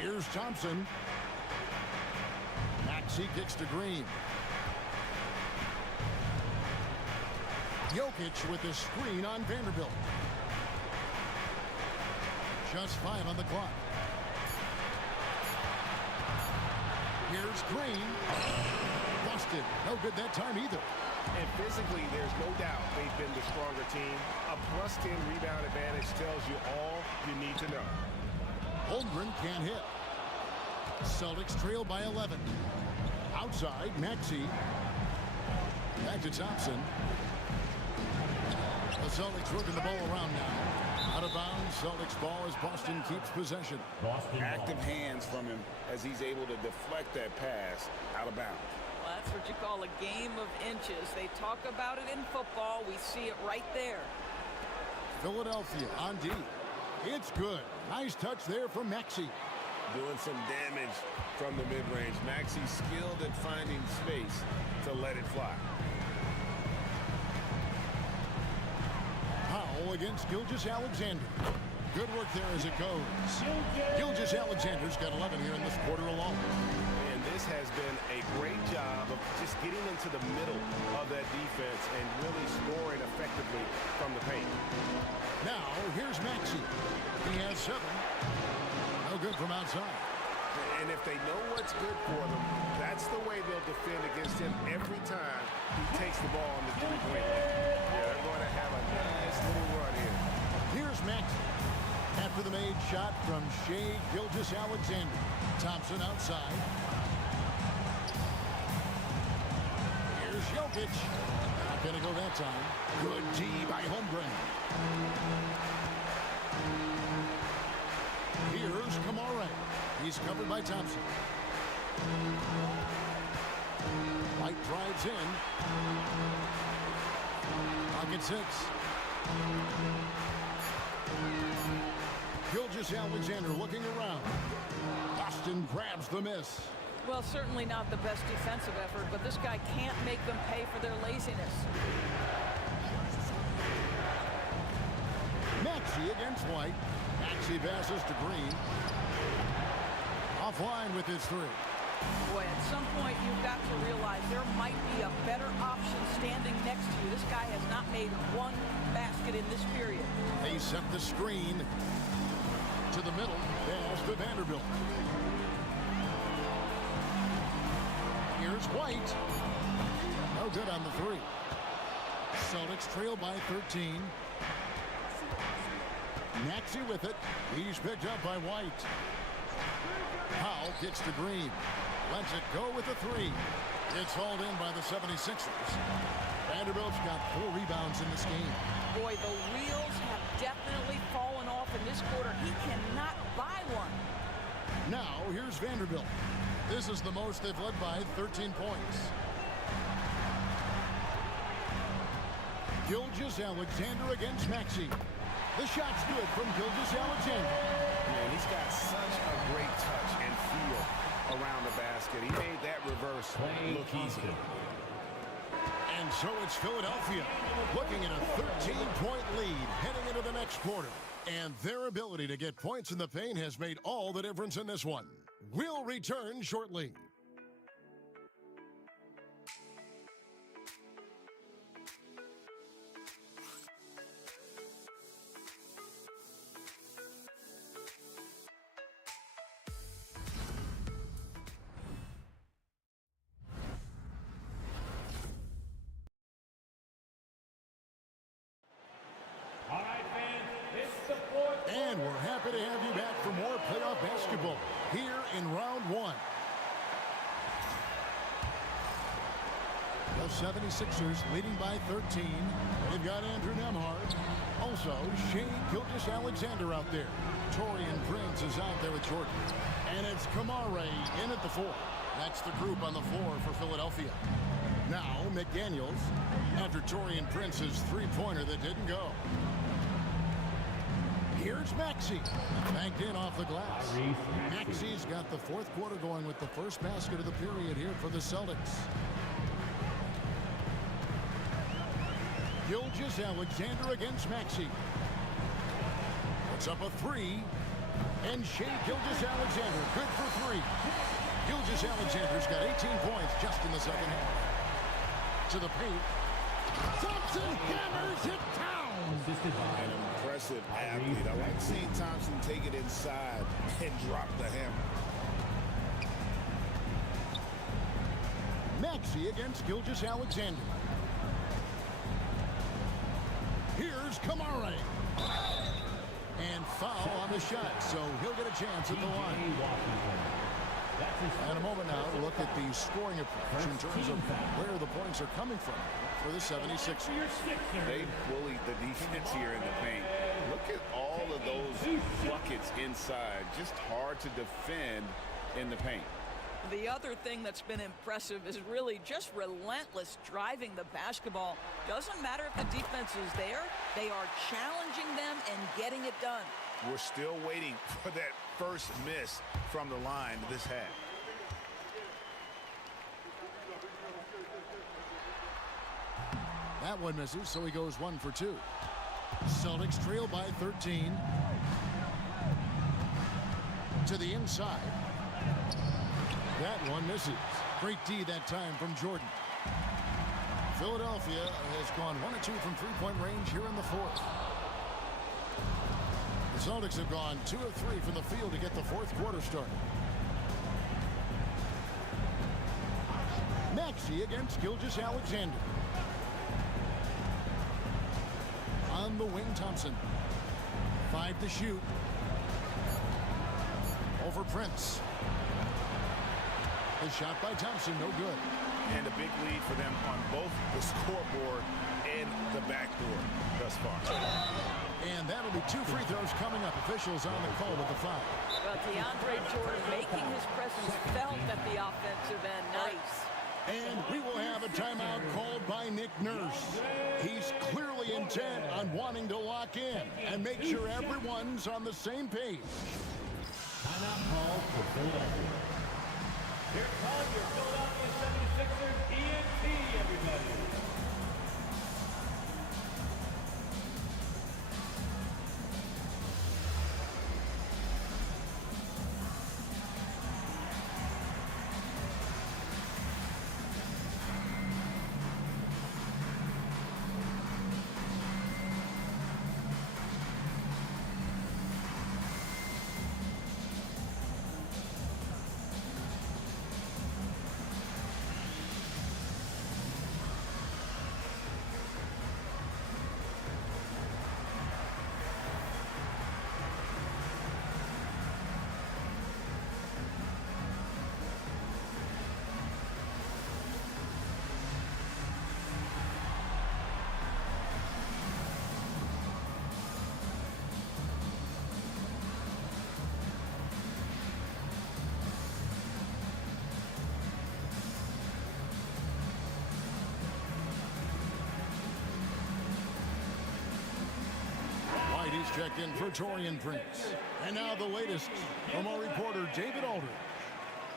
Here's Thompson. Maxey kicks to Green. Jokic with the screen on Vanderbilt. Just 5 on the clock. Here's Green. Busted. No good that time either. And physically, there's no doubt they've been the stronger team. A +10 rebound advantage tells you all you need to know. Holmgren can't hit. Celtics trail by 11. Outside, Maxey. Back to Thompson. The Celtics working the ball around now. Out of bounds, Celtics ball as Boston keeps possession. Active hands from him as he's able to deflect that pass out of bounds. Well, that's what you call a game of inches. They talk about it in football. We see it right there. Philadelphia on D. It's good. Nice touch there from Maxey. Doing some damage from the mid-range. Maxey's skilled at finding space to let it fly. Powell against Gilgeous-Alexander. Good work there as it goes. Gilgeous-Alexander's got 11 here in this quarter alone. And this has been a great job of just getting into the middle of that defense and really scoring effectively from the paint. Now, here's Maxey. He has 7. No good from outside. And if they know what's good for them, that's the way they'll defend against him every time he takes the ball on the three-point line. Yeah, they're going to have a nice little run here. Here's Maxey. After the made shot from Shai Gilgeous-Alexander. Thompson outside. Here's Jokic. Not going to go that time. Good D by Holmgren. Here's Kamara. He's covered by Thompson. White drives in. Pocket 6. Gilgeous-Alexander looking around. Boston grabs the miss. Well, certainly not the best defensive effort, but this guy can't make them pay for their laziness. Maxey against White. Maxey passes to Green. Offline with his 3. Boy, at some point you've got to realize there might be a better option standing next to you. This guy has not made one basket in this period. They set the screen to the middle. Pass to Vanderbilt. Here's White. No good on the 3. Celtics trail by 13. Maxey with it. He's picked up by White. Powell gets to Green. Lets it go with the 3. It's hauled in by the 76ers. Vanderbilt's got 4 rebounds in this game. Boy, the wheels have definitely fallen off in this quarter. He cannot buy one. Now, here's Vanderbilt. This is the most they've led by 13 points. Gilgeous-Alexander against Maxey. The shot's good from Gilgeous-Alexander. Man, he's got such a great touch and feel around the basket. He made that reverse look easy. And so it's Philadelphia looking at a 13-point lead heading into the next quarter. And their ability to get points in the paint has made all the difference in this one. We'll return shortly. And we're happy to have you back for more playoff basketball here in round 1. The 76ers leading by 13. They've got Andrew Nembhard. Also, Shai Gilgeous-Alexander out there. Taurean Prince is out there with Jordan. And it's Kamara in at the 4. That's the group on the floor for Philadelphia. Now, McDaniels after Taurean Prince's 3-pointer that didn't go. Here's Maxey. Banked in off the glass. Maxey's got the 4th quarter going with the first basket of the period here for the Celtics. Gilgeous-Alexander against Maxey. Puts up a 3. And Shai Gilgeous-Alexander good for 3. Gilgeous-Alexander's got 18 points just in the second half. To the paint. Thompson hammers it down. An impressive athlete. I like seeing Thompson take it inside and drop the hammer. Maxey against Gilgeous-Alexander. Here's Kamara. And foul on the shot, so he'll get a chance at the line. And a moment now to look at the scoring approach in terms of where the points are coming from for the 76ers. They bullied the defense here in the paint. Look at all of those buckets inside. Just hard to defend in the paint. The other thing that's been impressive is really just relentless driving the basketball. Doesn't matter if the defense is there. They are challenging them and getting it done. We're still waiting for that first miss from the line this half. That one misses, so he goes 1 for 2. Celtics trail by 13. To the inside. That one misses. Great D that time from Jordan. Philadelphia has gone 1 of 2 from three-point range here in the fourth. The Celtics have gone 2 of 3 from the field to get the fourth quarter started. Maxey against Gilgeous-Alexander. On the wing, Thompson. 5 to shoot. Over Prince. The shot by Thompson, no good. And a big lead for them on both the scoreboard and the backboard thus far. And that'll be 2 free throws coming up. Officials on the call with the foul. Well, DeAndre Jordan making his presence felt at the offensive end. Nice. And we will have a timeout called by Nick Nurse. He's clearly intent on wanting to lock in and make sure everyone's on the same page. Timeout call for Philadelphia. Here comes your Philadelphia 76ers ENT, everybody. He's checked in for Taurean Prince. And now the latest from our reporter, David Aldridge.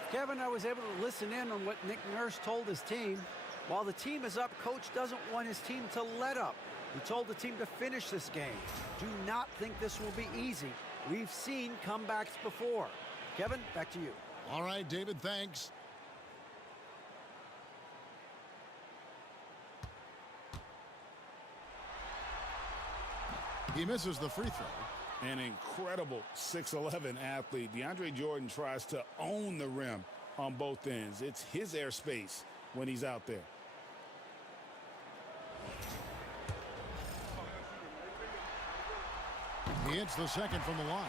Kevin, I was able to listen in on what Nick Nurse told his team. While the team is up, Coach doesn't want his team to let up. He told the team to finish this game. Do not think this will be easy. We've seen comebacks before. Kevin, back to you. All right, David, thanks. He misses the free throw. An incredible 6'11" athlete. DeAndre Jordan tries to own the rim on both ends. It's his airspace when he's out there. He hits the second from the line.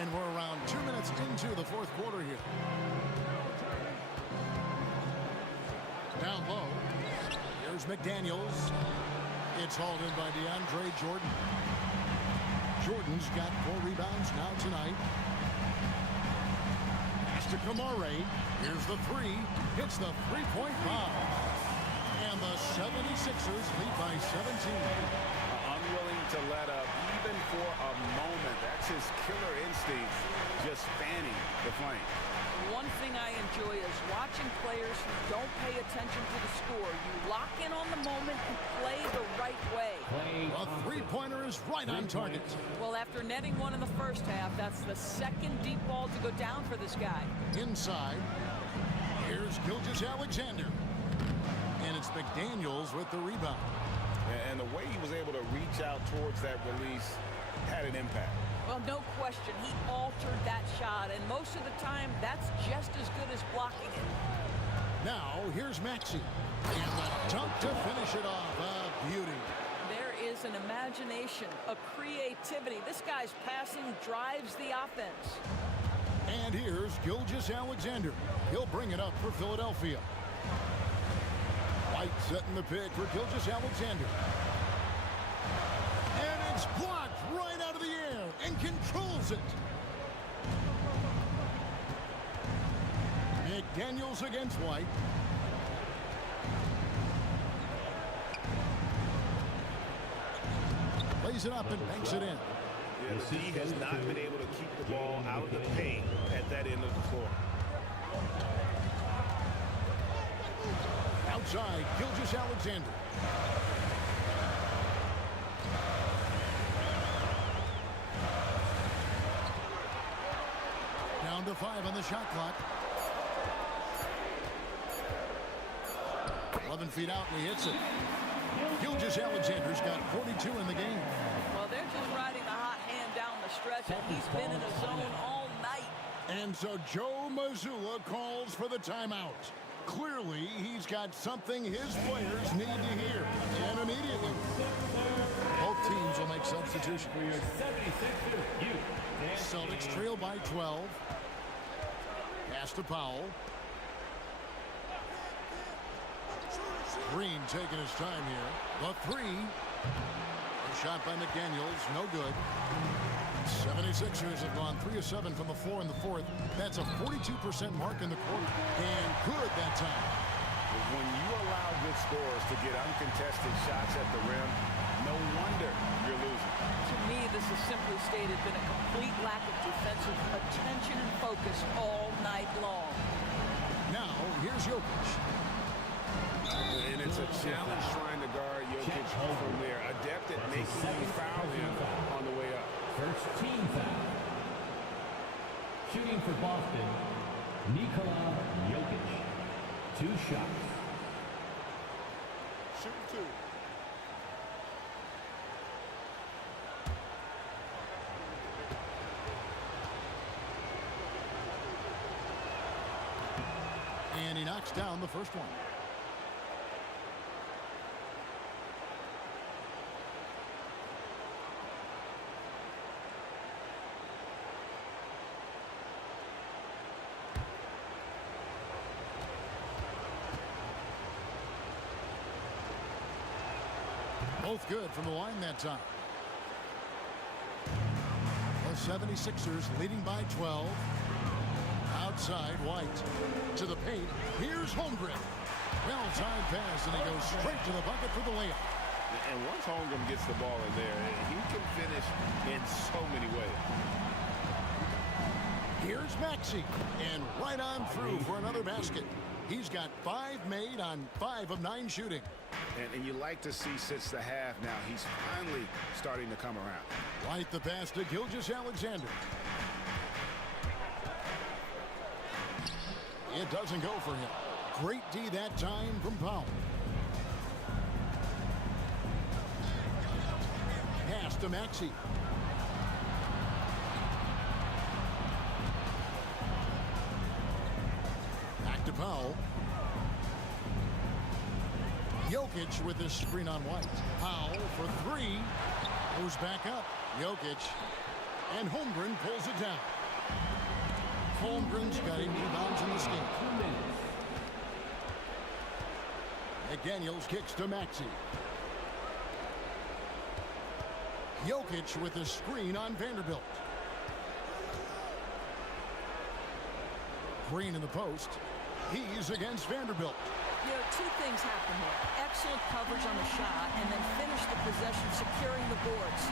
And we're around 2 minutes into the fourth quarter here. Down low. Here's McDaniels. It's hauled in by DeAndre Jordan. Jordan's got 4 rebounds now tonight. Pass to Kamare. Here's the 3. Hits the three-point bomb. And the 76ers lead by 17. Unwilling to let up even for a moment. That's his killer instinct, just fanning the flame. One thing I enjoy is watching players who don't pay attention to the score. You lock in on the moment and play the right way. A three-pointer is right on target. Well, after netting one in the first half, that's the second deep ball to go down for this guy. Inside, here's Gilgeous-Alexander. And it's McDaniels with the rebound. And the way he was able to reach out towards that release had an impact. Well, no question. He altered that shot, and most of the time, that's just as good as blocking it. Now, here's Maxey. And the dunk to finish it off. A beauty. There is an imagination, a creativity. This guy's passing drives the offense. And here's Gilgeous-Alexander. He'll bring it up for Philadelphia. White setting the pick for Gilgeous-Alexander. And it's blocked right out of the air and controls it. McDaniels against White. Lays it up and banks it in. Yeah, the D has not been able to keep the ball out of the paint at that end of the floor. Outside, Gilgeous-Alexander. Down to 5 on the shot clock. 11 feet out, and he hits it. Gilgeous-Alexander's got 42 in the game. Well, they're just riding the hot hand down the stretch, and he's been in a zone all night. And so Joe Mazzulla calls for the timeout. Clearly, he's got something his players need to hear, and immediately. Both teams will make substitutions. Celtics trail by 12. Pass to Powell. Green taking his time here. The three. A shot by McDaniels, no good. 76ers have gone 3 of 7 from the floor in the fourth. That's a 42% mark in the quarter. And good that time. When you allow good scorers to get uncontested shots at the rim, no wonder you're losing. To me, this has simply stated been a complete lack of defensive attention and focus all night long. Now, here's Jokic. And it's a challenge trying to guard Jokic from there. Adept at making you foul him on the way up. First team foul. Shooting for Boston, Nikola Jokic. 2 shots. Shoot 2. And he knocks down the first one. Both good from the line that time. The 76ers leading by 12. Outside, White to the paint. Here's Holmgren. Well-timed pass, and he goes straight to the bucket for the layup. And once Holmgren gets the ball in there, he can finish in so many ways. Here's Maxey, and right on through for another basket. He's got 5 made on 5 of 9 shooting. And you like to see since the half now, he's finally starting to come around. White the pass to Gilgeous-Alexander. It doesn't go for him. Great D that time from Powell. Pass to Maxey. Back to Powell. Jokic with his screen on White. Powell for 3. Goes back up. Jokic. And Holmgren pulls it down. Holmgren's got 8 rebounds in this game. 2 minutes. McDaniels kicks to Maxey. Jokic with a screen on Vanderbilt. Green in the post. He's against Vanderbilt. You know, 2 things happen here. Excellent coverage on the shot, and then finish the possession securing the boards.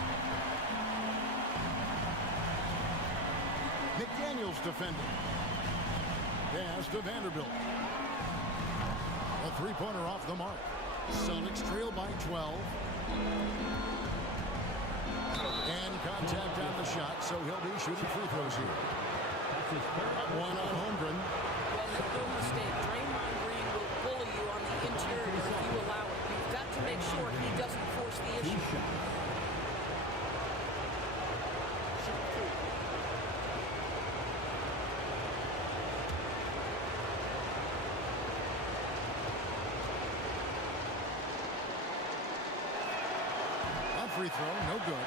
McDaniels defending. Pass to Vanderbilt. A 3-pointer off the mark. Celtics trail by 12. And contact on the shot, so he'll be shooting free throws here. 1 on Holmgren. Well, make no mistake, Draymond Green will bully you on the interior if you allow it. You've got to make sure he doesn't force the issue. Free throw, no good.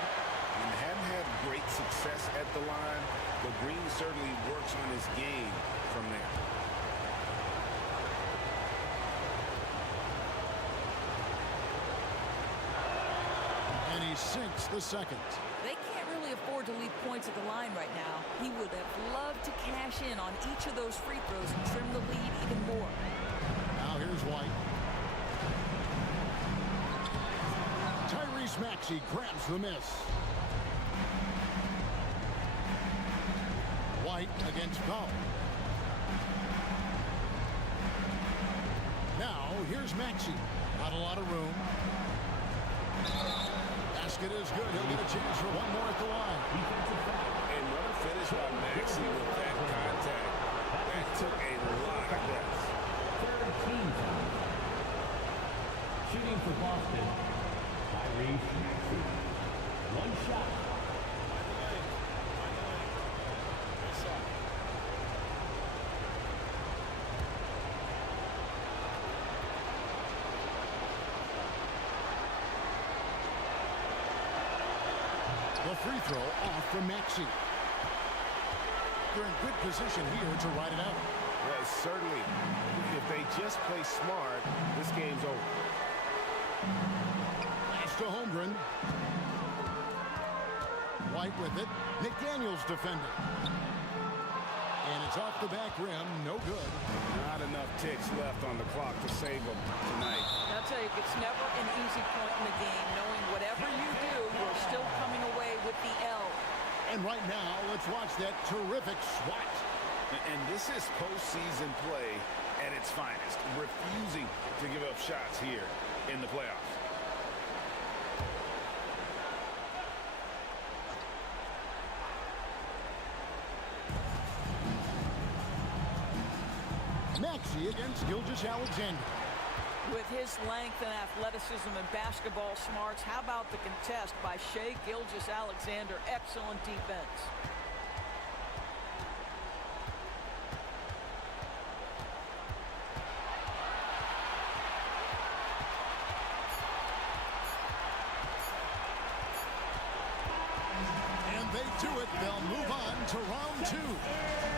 And hadn't had great success at the line, but Green certainly works on his game from there. And he sinks the second. They can't really afford to leave points at the line right now. He would have loved to cash in on each of those free throws and trim the lead even more. Now here's White. Tyrese Maxey grabs the miss. White against Powell. Now here's Maxey. Not a lot of room. Basket is good. He'll get a chance for one more at the line. And what a finish by Maxey with that contact. That took a lot of guts. Third team foul. Shooting for Boston, Tyrese Maxey. One shot. The free throw off from Maxey. They're in good position here to ride it out. Well, certainly, if they just play smart, this game's over. Pass to Holmgren. White with it. McDaniels defending. And it's off the back rim. No good. Not enough ticks left on the clock to save them tonight. I'll tell you, it's never an easy point in the game, knowing whatever you do, you're still coming away with the L. And right now, let's watch that terrific swat. And this is postseason play at its finest, refusing to give up shots here in the playoffs. Maxey against Gilgeous-Alexander. With his length and athleticism and basketball smarts, how about the contest by Shai Gilgeous-Alexander? Excellent defense. And they do it. They'll move on to round two.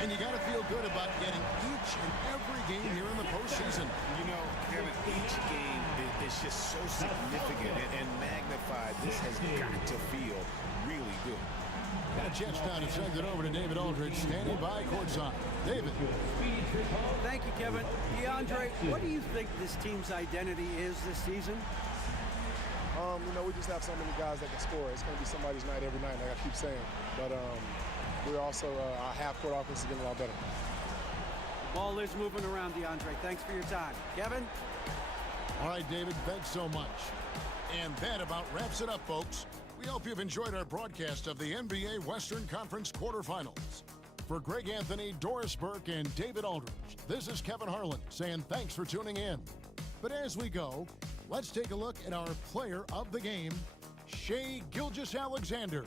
And you got to feel good about getting each and every game here in the postseason. You know, Kevin, each game is just so significant and magnified. This has got to feel really good. Got a chance now to send it over to David Aldridge, standing by courtside. David. Thank you, Kevin. DeAndre, what do you think this team's identity is this season? You know, we just have so many guys that can score. It's going to be somebody's night every night, like I keep saying. But we're also, our half-court offense is getting a lot better. The ball is moving around, DeAndre. Thanks for your time. Kevin? All right, David, thanks so much. And that about wraps it up, folks. We hope you've enjoyed our broadcast of the NBA Western Conference quarterfinals. For Greg Anthony, Doris Burke, and David Aldridge, this is Kevin Harlan saying thanks for tuning in. But as we go, let's take a look at our player of the game, Shai Gilgeous-Alexander.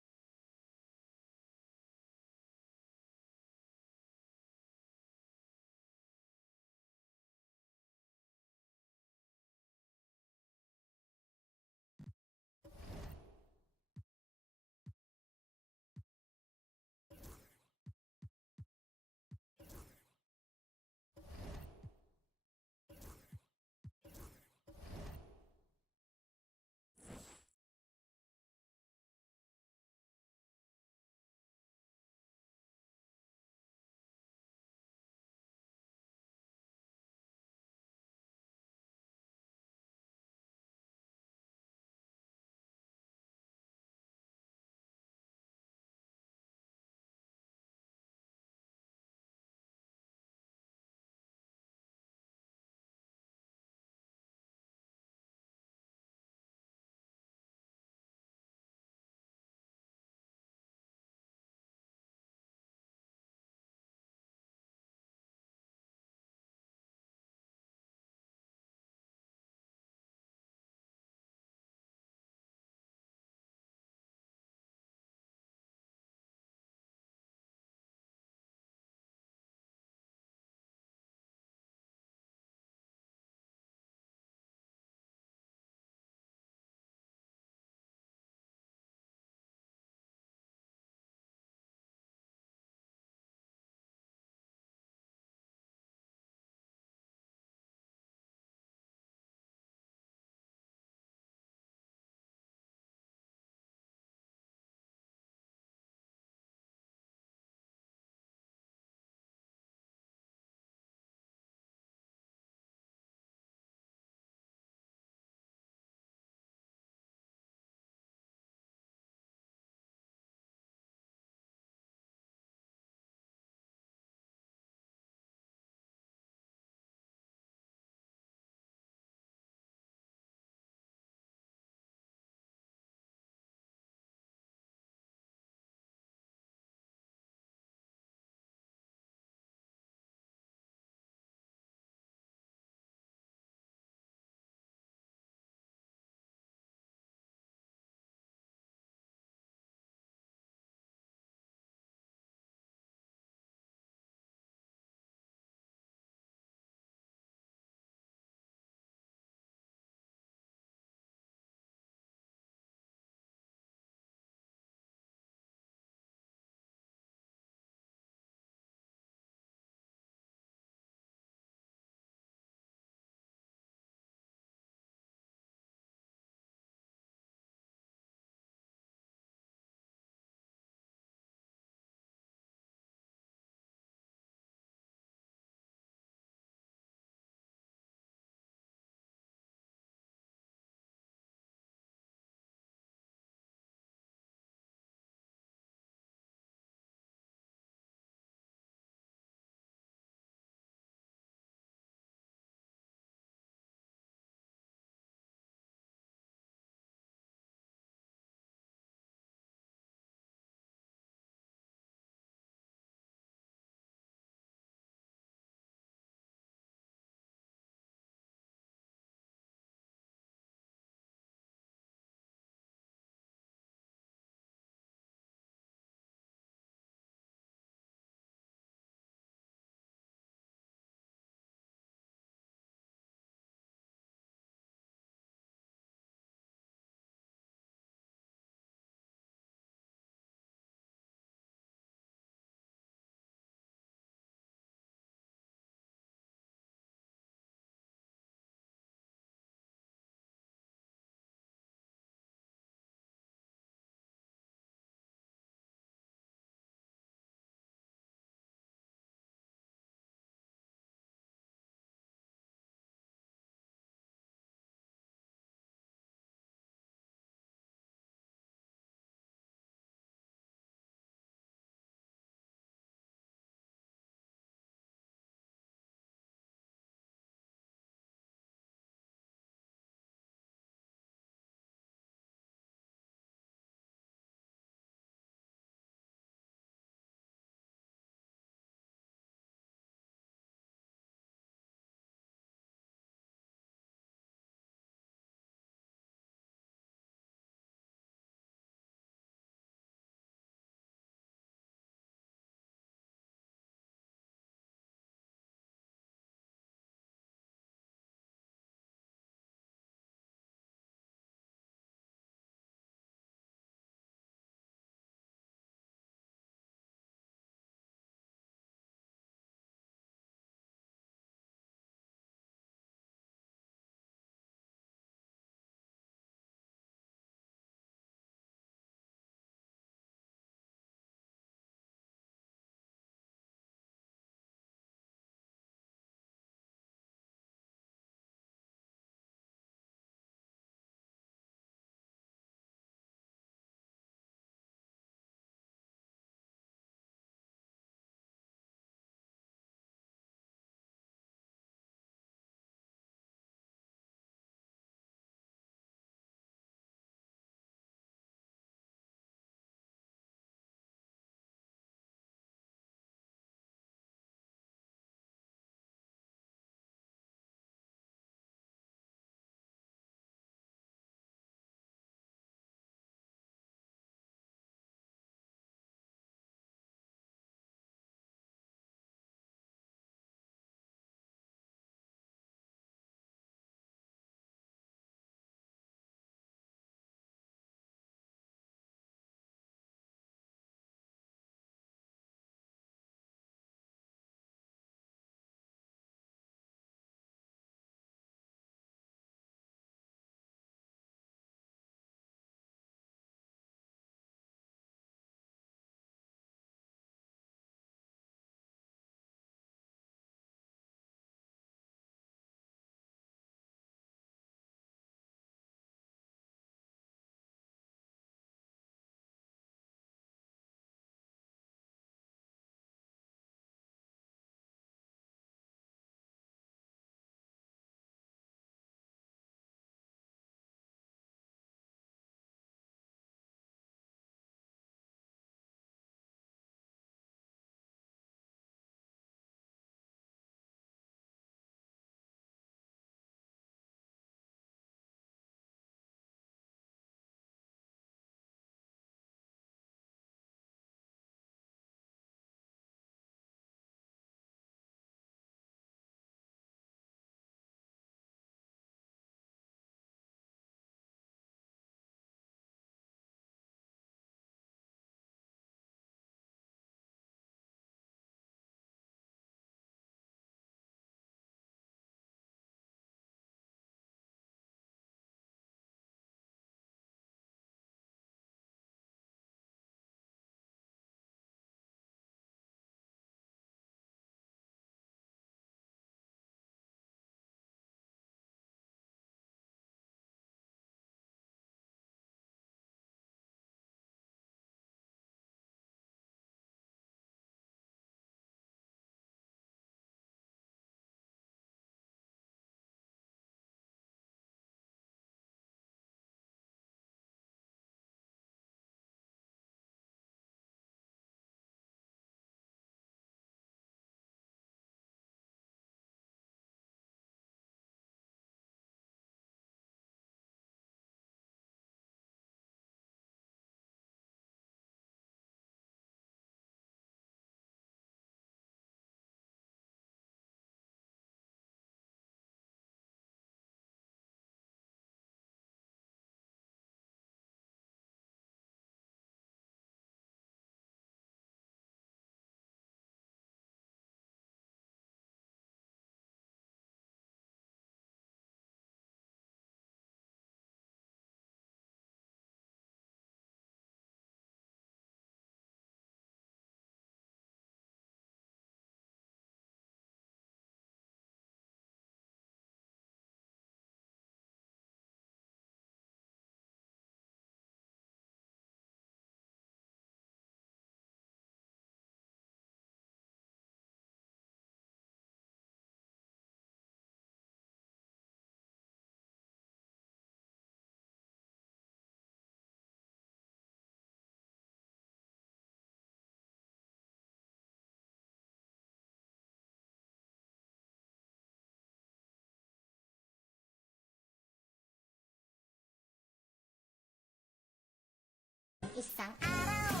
Isang araw,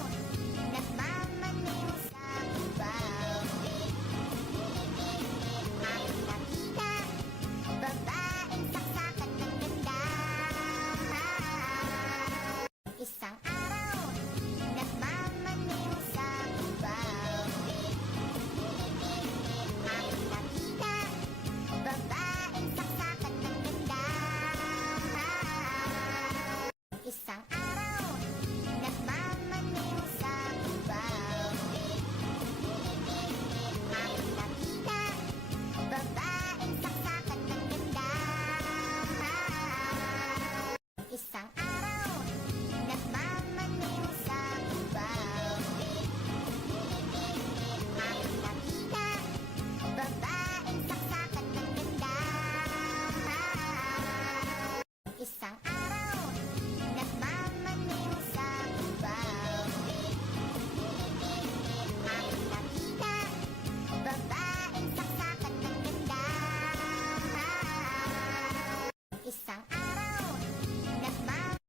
nagmamaneho sa Cubao. Aking nakita, babaeng saksakan ng ganda. Isang araw, nagmamaneho sa Cubao. Aking nakita, babaeng saksakan ng ganda. Isang araw, nagmamaneho sa Cubao. Aking nakita, babaeng saksakan ng ganda. Isang araw, nagmamaneho sa Cubao. Aking nakita, babaeng saksakan ng ganda. Isang araw, nagmamaneho sa Cubao. Aking nakita, babaeng saksakan ng ganda. Isang araw, nagmamaneho.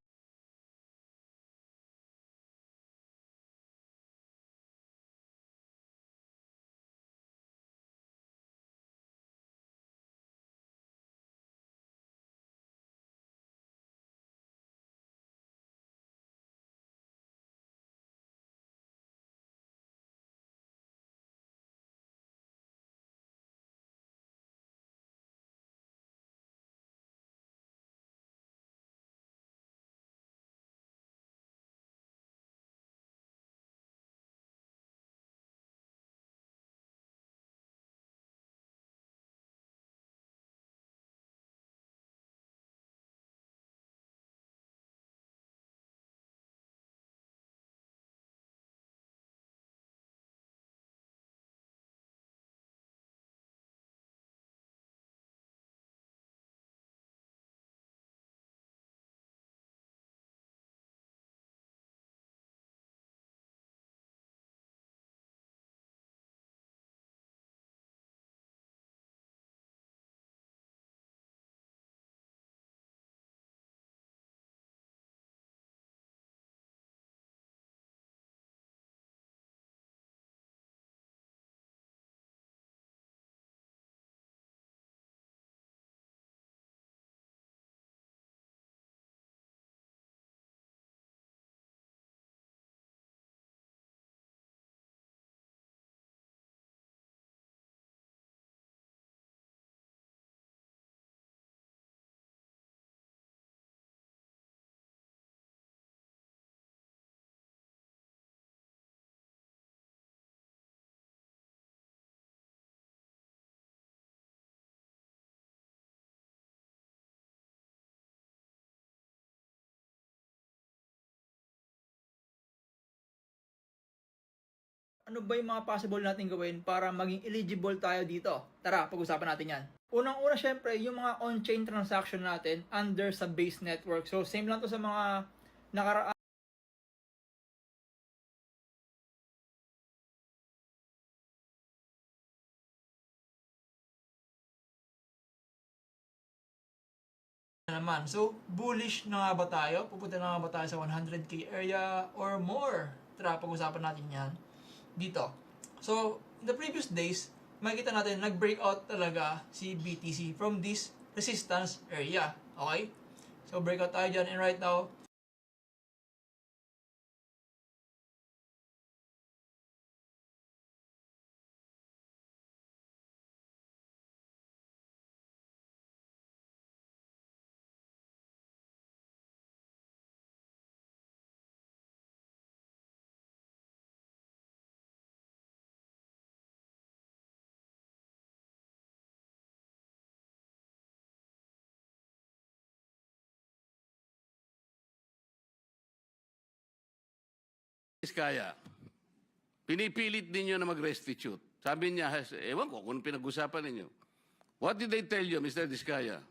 Ano ba yung mga possible natin gawin para maging eligible tayo dito? Tara, pag-usapan natin yan. Unang-una, syempre, yung mga on-chain transaction natin under sa base network. So, same lang to sa mga nakaraan naman. So, bullish na nga ba tayo? Pupunta na nga ba tayo sa 100k area or more? Tara, pag-usapan natin yan dito. So, in the previous days, makikita natin nag-breakout talaga si BTC from this resistance area. Okay? So, breakout tayo dyan, and right now, Kaya, pinipilit ninyo na mag-restitute. Sabi niya, ewan ko kung pinag-usapan ninyo. What did they tell you, Mr. Diskaya?